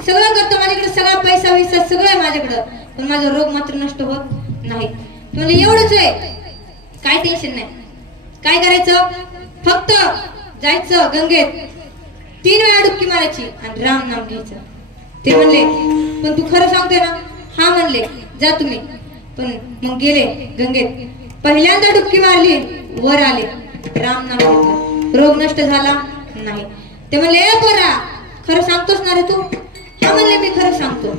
सगळं करतो, माझ्याकडे सगळा पैसा विसा सगळं आहे माझ्याकडं, पण माझा रोग मात्र नष्ट होत नाही. म्हणजे एवढंच आहे, काय टेन्शन नाही. काय करायचं? फक्त जायचं गंगेत, 3 वेळा डुबकी मारायची आणि राम नाम घ्यायचं. ते म्हणले पण तू खरं सांगतोय ना? हा म्हणले जा तुम्ही. पण मग गेले गंगेत, पहिल्यांदा डुबकी मारली, वर आले, राम नाम घेतलं, रोग नष्ट झाला नाही. ते म्हणले ए पोरा, खरं सांगतोस ना रे तू? हा म्हणले मी खरं सांगतो.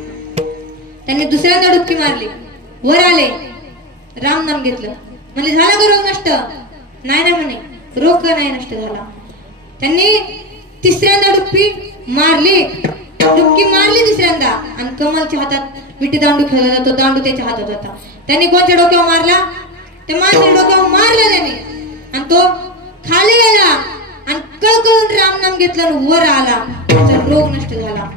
त्यांनी दुसऱ्यांदा डुबकी मारली, वर आले, राम नाम घेतलं. म्हणजे झाला का रोग नष्ट? नाही ना म्हणे, रोग नाही नष्ट झाला. त्यांनी तिसऱ्यांदा डुबकी मारली तिसऱ्यांदा, आणि कमलच्या हातात विटी दांडू खेळला जातो, दांडू त्याच्या हातात होता. त्यांनी कोणत्या डोक्यावर मारला? ते माझ्या डोक्यावर मारला त्याने, आणि तो खाली गेला आणि कळकळून राम नाम घेतलं आणि वर आला. त्याचा रोग नष्ट झाला.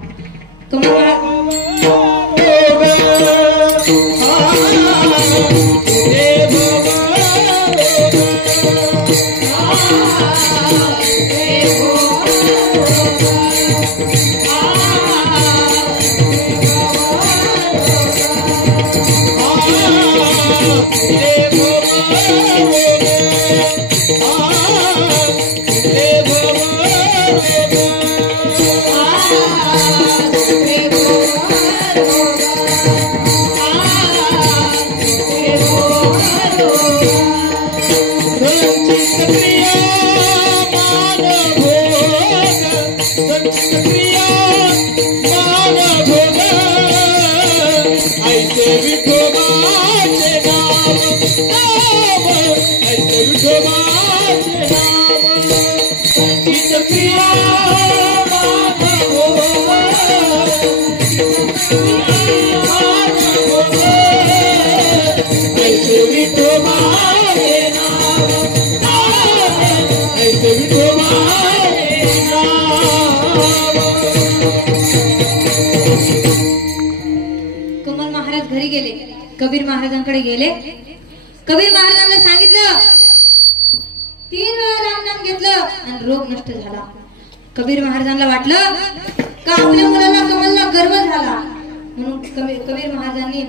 कमल महाराज घरी गेले, कबीर महाराजांकडे गेले. कबीर महाराजांना सांगितलं, 3 वेळा राम नाम घेतलं आणि रोग नष्ट झाला. कबीर महाराजांना वाटलं का आपल्या मुलाला कमलला गर्व झाला, म्हणून कबीर महाराजांनी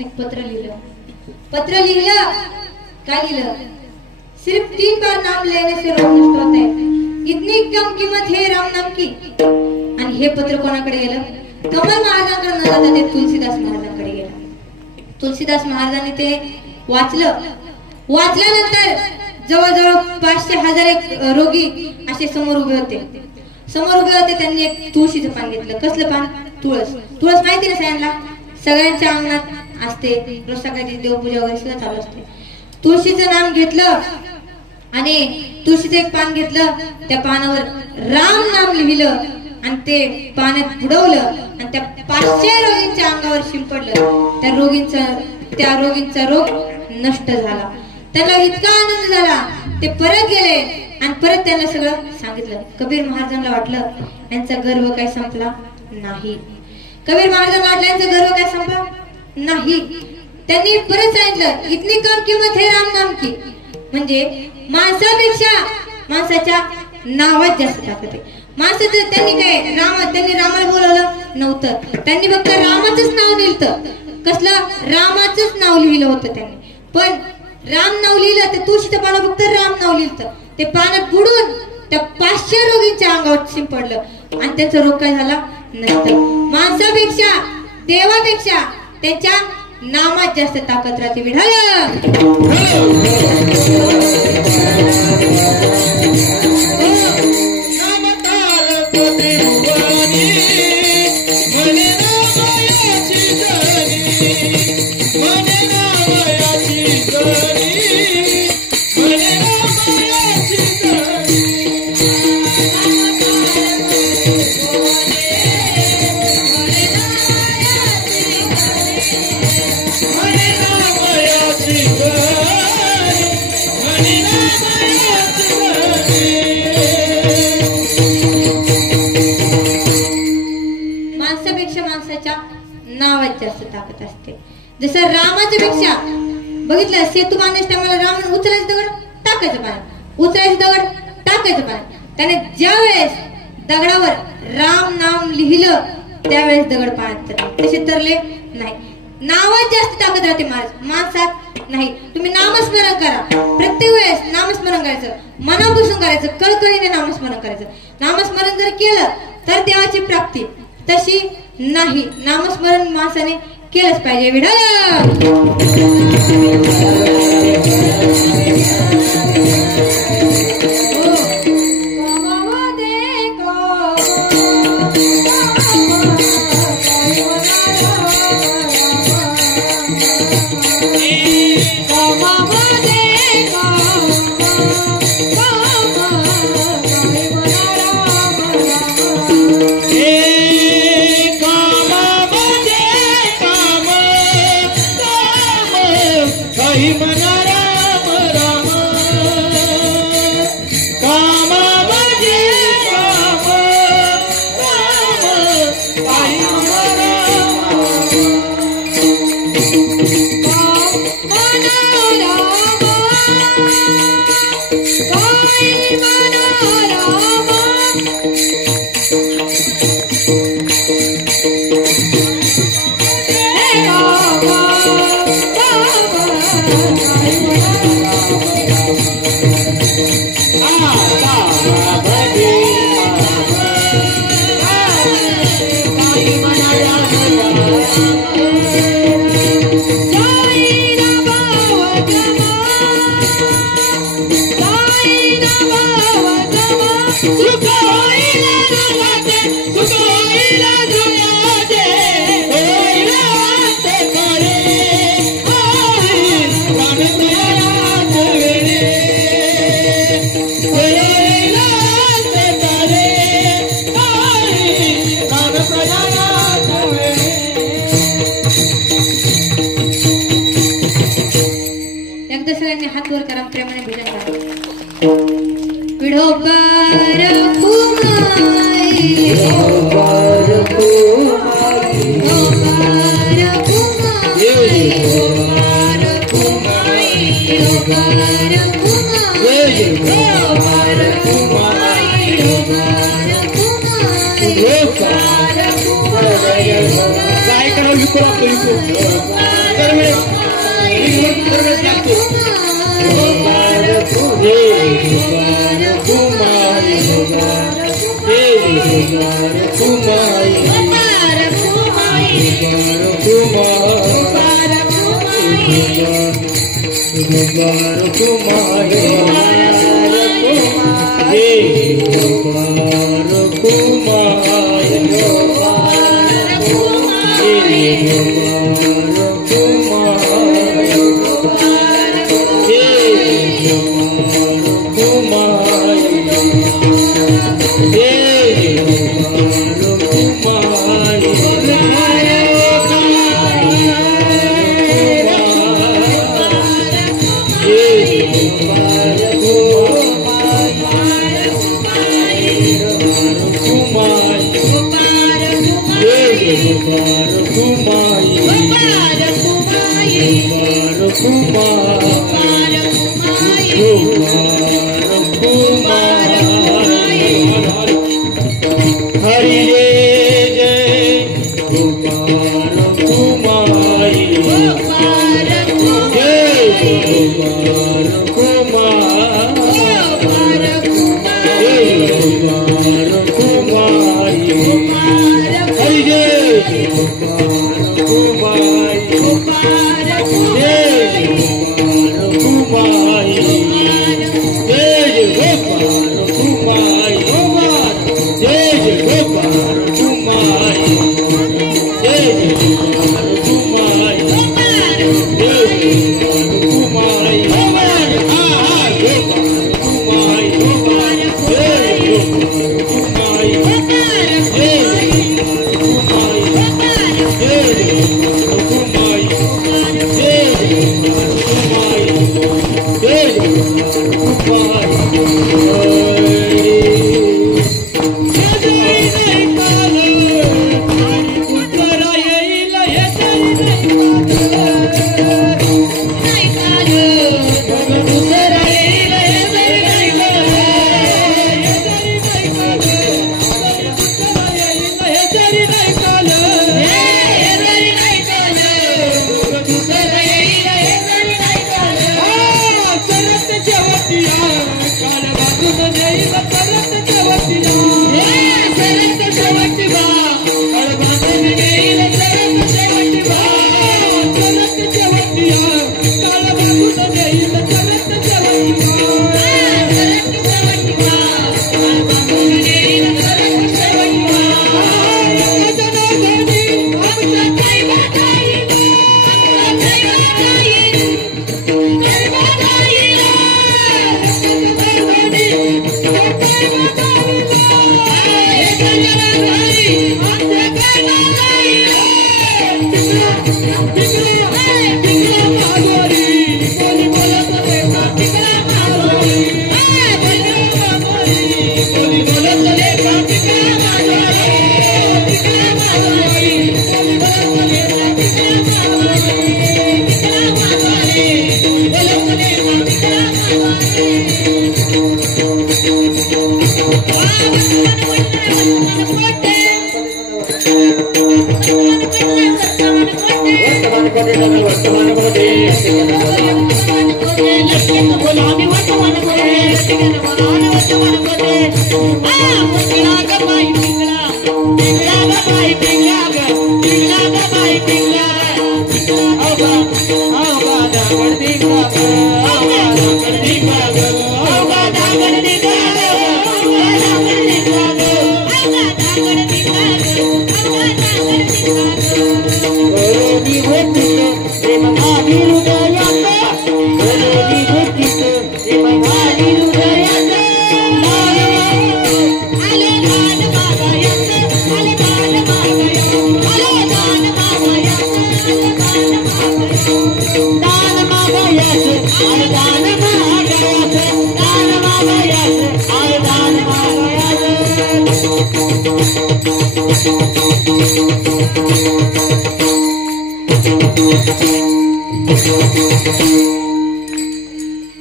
एक पत्र लिहिलं. काय लिहिलं? सिर्फ 3 बार नाम लेने से रोग नष्ट होता है, इतनी कम कीमत है राम नाम की. आणि हे पत्र कोणाकडे गेलं? कमल महाराजांकडे न जाता ते तुलसीदास महाराजांकडे गेलं. तुलसीदास महाराजांनी ते वाचल्यानंतर जवळजवळ 500 एक रोगी असे समोर उभे होते. त्यांनी एक तुळशीचं पान घेतलं. कसलं पान? तुळस. माहिती ना सगळ्यांना, सगळ्यांच्या अंगणात असते, रोज सकाळची देवपूजा वगैरे सगळं चालू असते. तुळशीचं नाम घेतलं आणि तुळशीचं एक पान घेतलं, त्या पानावर राम नाम लिहिलं आणि ते पाण्यात बुडवलं आणि त्या 500 रोगींच्या अंगावर शिंपडलं. त्या रोगींचा रोग नष्ट झाला. त्याला इतका आनंद झाला, ते परत गेले आणि परत त्यांना सगळं सांगितलं. कबीर महाराजांना वाटलं यांचा गर्व काय संपला नाही. यांचा गर्व काय संपला नाही. त्यांनी परत सांगितलं, इतनी कम किंमत है राम नाम की. म्हणजे माणसापेक्षा माणसाच्या नावात जास्त ताकद आहे. माणसाचं त्यांनी रामाला बोलवलं नव्हतं, त्यांनी फक्त रामाचंच नाव लिहिलं. कसलं? रामाचंच नाव लिहिलं होतं त्यांनी. पण राम नाव लिहिलं, ते तुळशीचं पान फक्त राम नाव लिहिलं. ते पानात बुडून त्या 500 रोगींच्या अंगावर शिंपडलं आणि त्यांचा रोग काय झाला? नष्ट. माणसापेक्षा, देवापेक्षा त्यांच्या नामात जास्त ताकद राहते. माणसाच्या नावात जास्त ताकद असते. जसं रामाच्या पेक्षा बघितलं, सेतू बांधायच्या टायमाला राम उचलायचं दगड टाकायचं पाण्यात, उचलायचं दगड टाकायचं पाण्यात. त्याने ज्या वेळेस दगडावर राम नाम लिहिलं त्यावेळेस दगड पाण्यात तसे तरले नाही. नावात जास्त ताकद राहते माणसात नाही. तुम्ही नामस्मरण करा, प्रत्येक वेळेस नामस्मरण करायचं, मनापासून करायचं, कळकळीने नामस्मरण करायचं. नामस्मरण जर केलं तर देवाची प्राप्ती, तशी नाही. नामस्मरण माणसाने केलंच पाहिजे. विठ्ठल हात वर करा, प्रेमाने भजन करा. विढोबार कुमाई, विढोबार कुमाई, विढोबार कुमाई, विढोबार कुमाई, विढोबार कुमाई, विढोबार कुमाई, विढोबार कुमाई, विढोबार कुमाई. काय करावं विको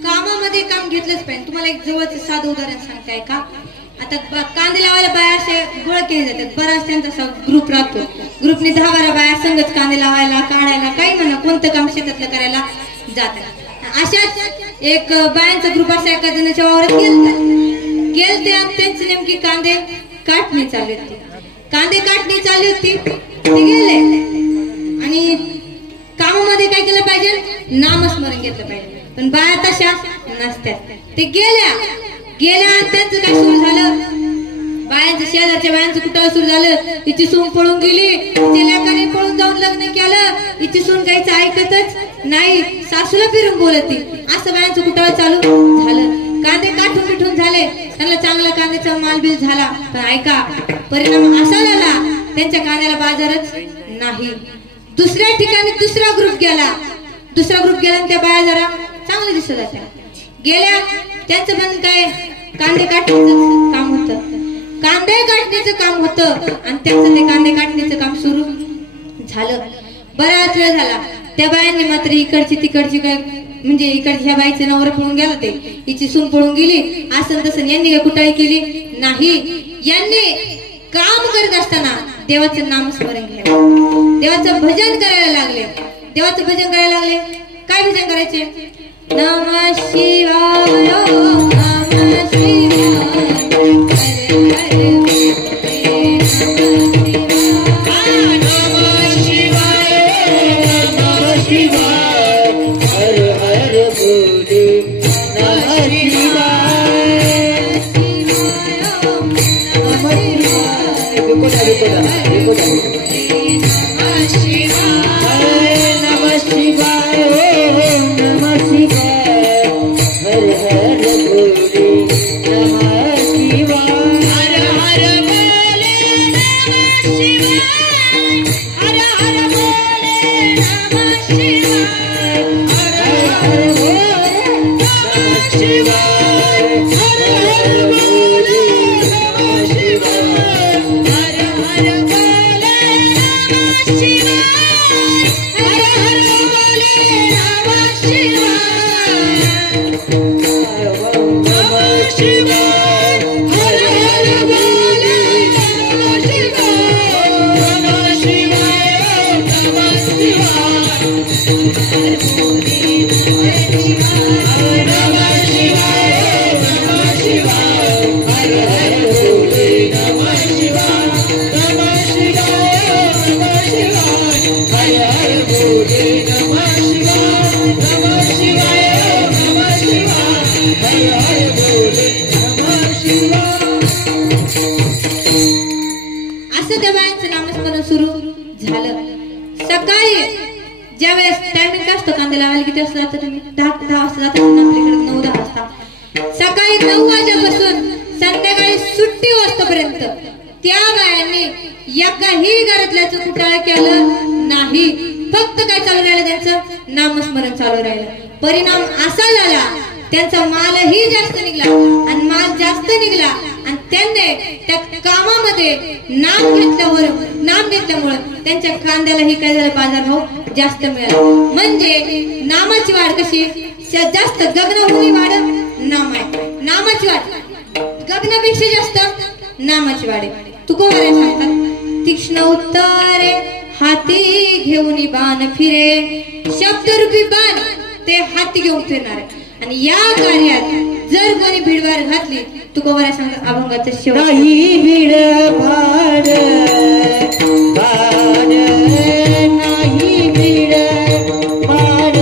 कामामध्ये काम घेतलंच पाहिजे. तुम्हाला एक जवळचं साधं उदाहरण सांगताय का? आता कांदे लावायला बाया असे गोळा केले जातात. बराच त्यांचा ग्रुप राहतो. ग्रुपने 10-12 बाया संगच कांदे लावायला, काढायला, काही म्हणा कोणतं काम शेतातलं करायला जातात. अशाच एक बायांचा ग्रुप असा एका जणाच्या वावरात गेलते आणि त्यांची नेमकी कांदे काटणी चालू होती. कांदे काटणी चालू होती. ते गेले आणि कामामध्ये काय केलं पाहिजे? नामस्मरण घेतलं पाहिजे. पण बाया तशा नसतात. ते गेल्या त्यांचं काय सुरू झालं? बायांचं, शेजारच्या बायांचं कुठं सुरू झालं? हिची सून पळून गेली, तिच्या लेकाने पळून जाऊन लग्न केलं, हिची सून काहीच ऐकतच नाही, सासूला फिरून बोलती, असं बायांचं कुठं चालू झालं. कांदे काठून पिठून झाले, त्यांना चांगला कांद्याचा मालबिल झाला. पण ऐका, परिणाम असा झाला त्यांच्या कांद्याला बाजारच नाही. दुसऱ्या ठिकाणी दुसरा ग्रुप गेला आणि त्या बाया जरा चांगल्या दिसत होत्या. गेल्या, त्यांचं पण काय कांदे काटण्याचं काम होतं. कांदे काटण्याचं काम होतं आणि त्यांचं ते कांदे काटण्याचं काम सुरू झालं. बराच वेळ झाला. त्या बायांनी मात्र इकडची तिकडची काय म्हणजे इकडच्या ह्या बाईचं नवरा पळून गेला, ते हिची सून पळून गेली, असं तसं यांनी काय कुठाळी केली नाही. यांनी काम करत असताना देवाचं नामस्मरण घ्यावं, देवाचं भजन करायला लागले. देवाचं भजन करायला लागले. काय भजन करायचे? नमः शिवाय, नमः शिवाय, हरे असं त्या बायांचं नामस्मरण सुरू झालं. सकाळी ज्यावेळेस टायमिंग काय असतो कांदे लावायला, किती वाजता जाता तुम्ही? 10 वाजता जाता. आपल्याकडे 9-10 वाजता. सकाळी 9 वाजेपासून संध्याकाळी सुट्टी वाजतापर्यंत त्या बायांनी एकाही घरातल्याचं कुटाळ केलं नाही. फक्त काय चालू राहिलं? त्यांचं नामस्मरण चालू राहिलं. परिणाम असा झाला, त्यांचा मालही जास्त निघला आणि माल जास्त निघला आणि त्यांनी त्या कामामध्ये नाम घेतल्यामुळे त्यांच्या कांद्यालाही काय झालं? बाजारभाव जास्त मिळाला. म्हणजे नामाची वाढ कशी? जास्त गगनाहूनही वाढ नाम आहे. नामाची वाढ गगनापेक्षा जास्त नामाची वाढ आहे. तुकोबारे सांगतात तीक्ष्ण उत्तरे हाती घेऊन बाण फिरे शब्दरूपी बाण ते हाती घेऊन फिरणार आणि या कार्यात जर कोणी भिडवार घातली तुकोबारे सांगतात अभंगाचं शेवट नाही भिड भाड भाड नाही भिड भाड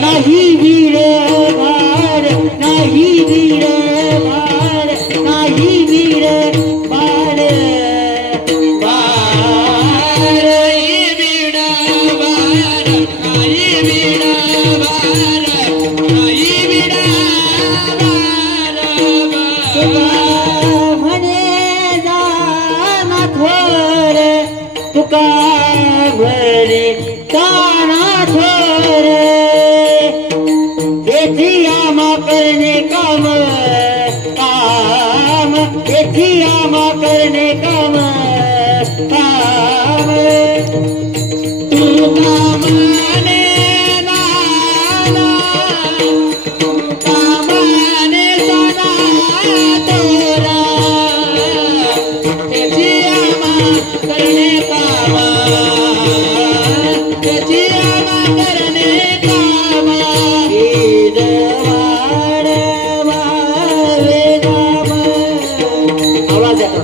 नाही भिड भाड नाही भिड भाड नाही भिड भाड तुका भरे ताना थोर येथी आमा करणे काम काम येथी आमा करणे काम काम तू कामाने नाना तू कामाने सना तोरा येथी आमा करणे काम येथी आमा करणे काम ईदवाड वावे नाम आवाज येतो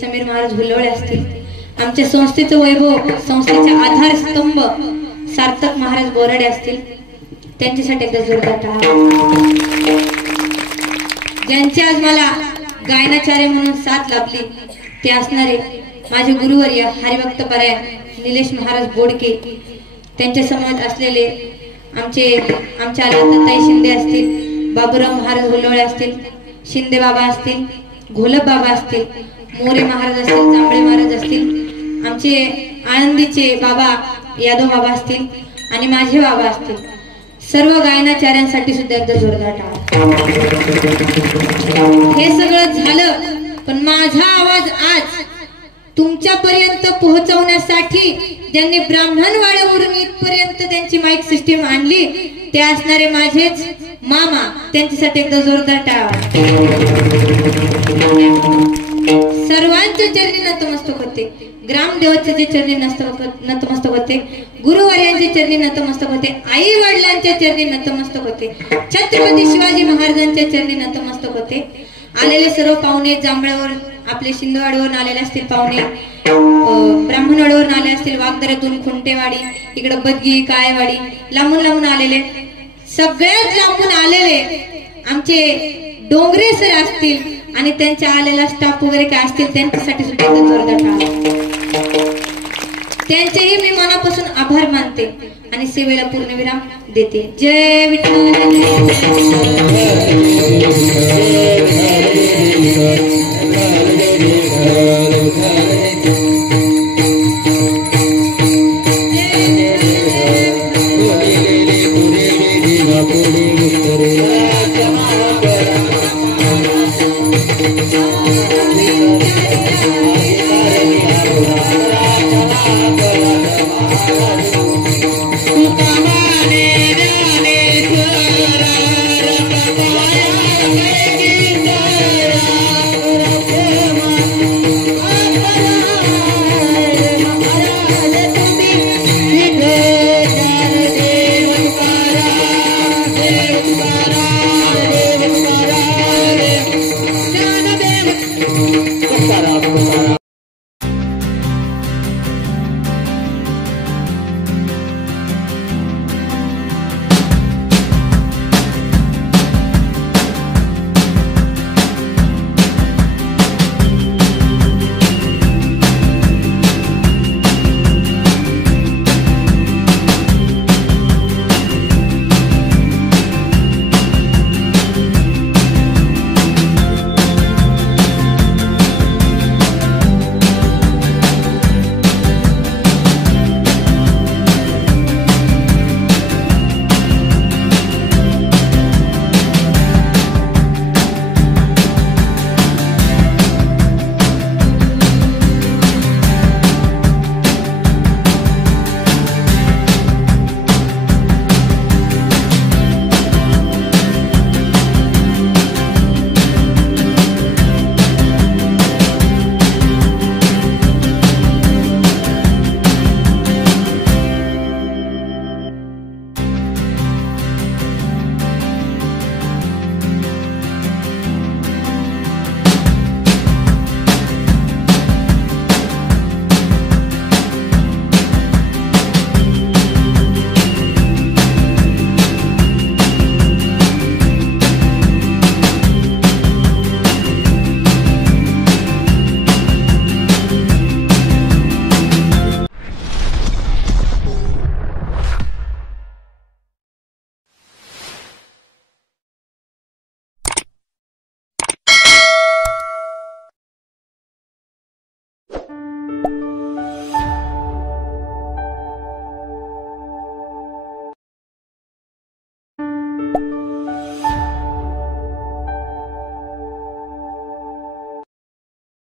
समीर महाराज भुलवळे असतील, आमच्या संस्थेचं वैभव, संस्थेचे आधारस्तंभ सार्थक महाराज बोराडे असतील, त्यांच्यासाठी एकदा जोरदार टाळ्या. ज्यांची आज मला गायनाचार्य म्हणून साथ लाभली ते असणारे माझे गुरुवर्य हरिभक्त परायण निलेश महाराज बोडके, त्यांच्या समवेत असलेले आमच्या लताताई शिंदे असतील, बाबूराव महाराज भुलवळे असतील, शिंदे बाबा असतील, घोलप बाबा असतील, मोरे महाराज असतील, जांभळे महाराज असतील, आमचे आनंदीचे बाबा यादव बाबा असतील आणि माझे बाबा असतील. सर्व गायनाचार्यांसाठी सुद्धा एकदा जोरदार टाळ्या. हे सगळं झालं, पण माझा आवाज आज तुमच्यापर्यंत पोहोचवण्यासाठी ज्यांनी ब्राह्मणवाड्यावरून इथपर्यंत त्यांची माईक सिस्टीम आणली ते असणारे माझेच मामा, त्यांच्यासाठी एकदा जोरदार टाळ्या. सर्वांच्या चरणी नतमस्तक होते, ग्रामदेवतेचे चरणी नतमस्तक होते, गुरुवर्यांच्या चरणी नतमस्तक होते, आई वडिलांच्या चरणी नतमस्तक होते, छत्रपती शिवाजी महाराजांच्या चरणी नतमस्तक होते. आलेले सर्व पाहुणे, जांभळावर आपले शिंदवाडीवरून आलेले असतील पाहुणे, ब्राह्मणवाडीवरून आले असतील, वागदऱ्यातून खुंटेवाडी, इकडे बदगी काळेवाडी, लांबून लांबून आलेले, सगळ्यात लांबून आलेले आमचे डोंगरे सर असतील आणि त्यांच्या आलेला स्टाफ वगैरे काय असतील त्यांच्यासाठी सुद्धा जोरदार टाळ्या. त्यांचेही मी मनापासून आभार मानते आणि सेवेला पूर्णविराम देते. जय विठ्ठल. Yeah. तुकाराम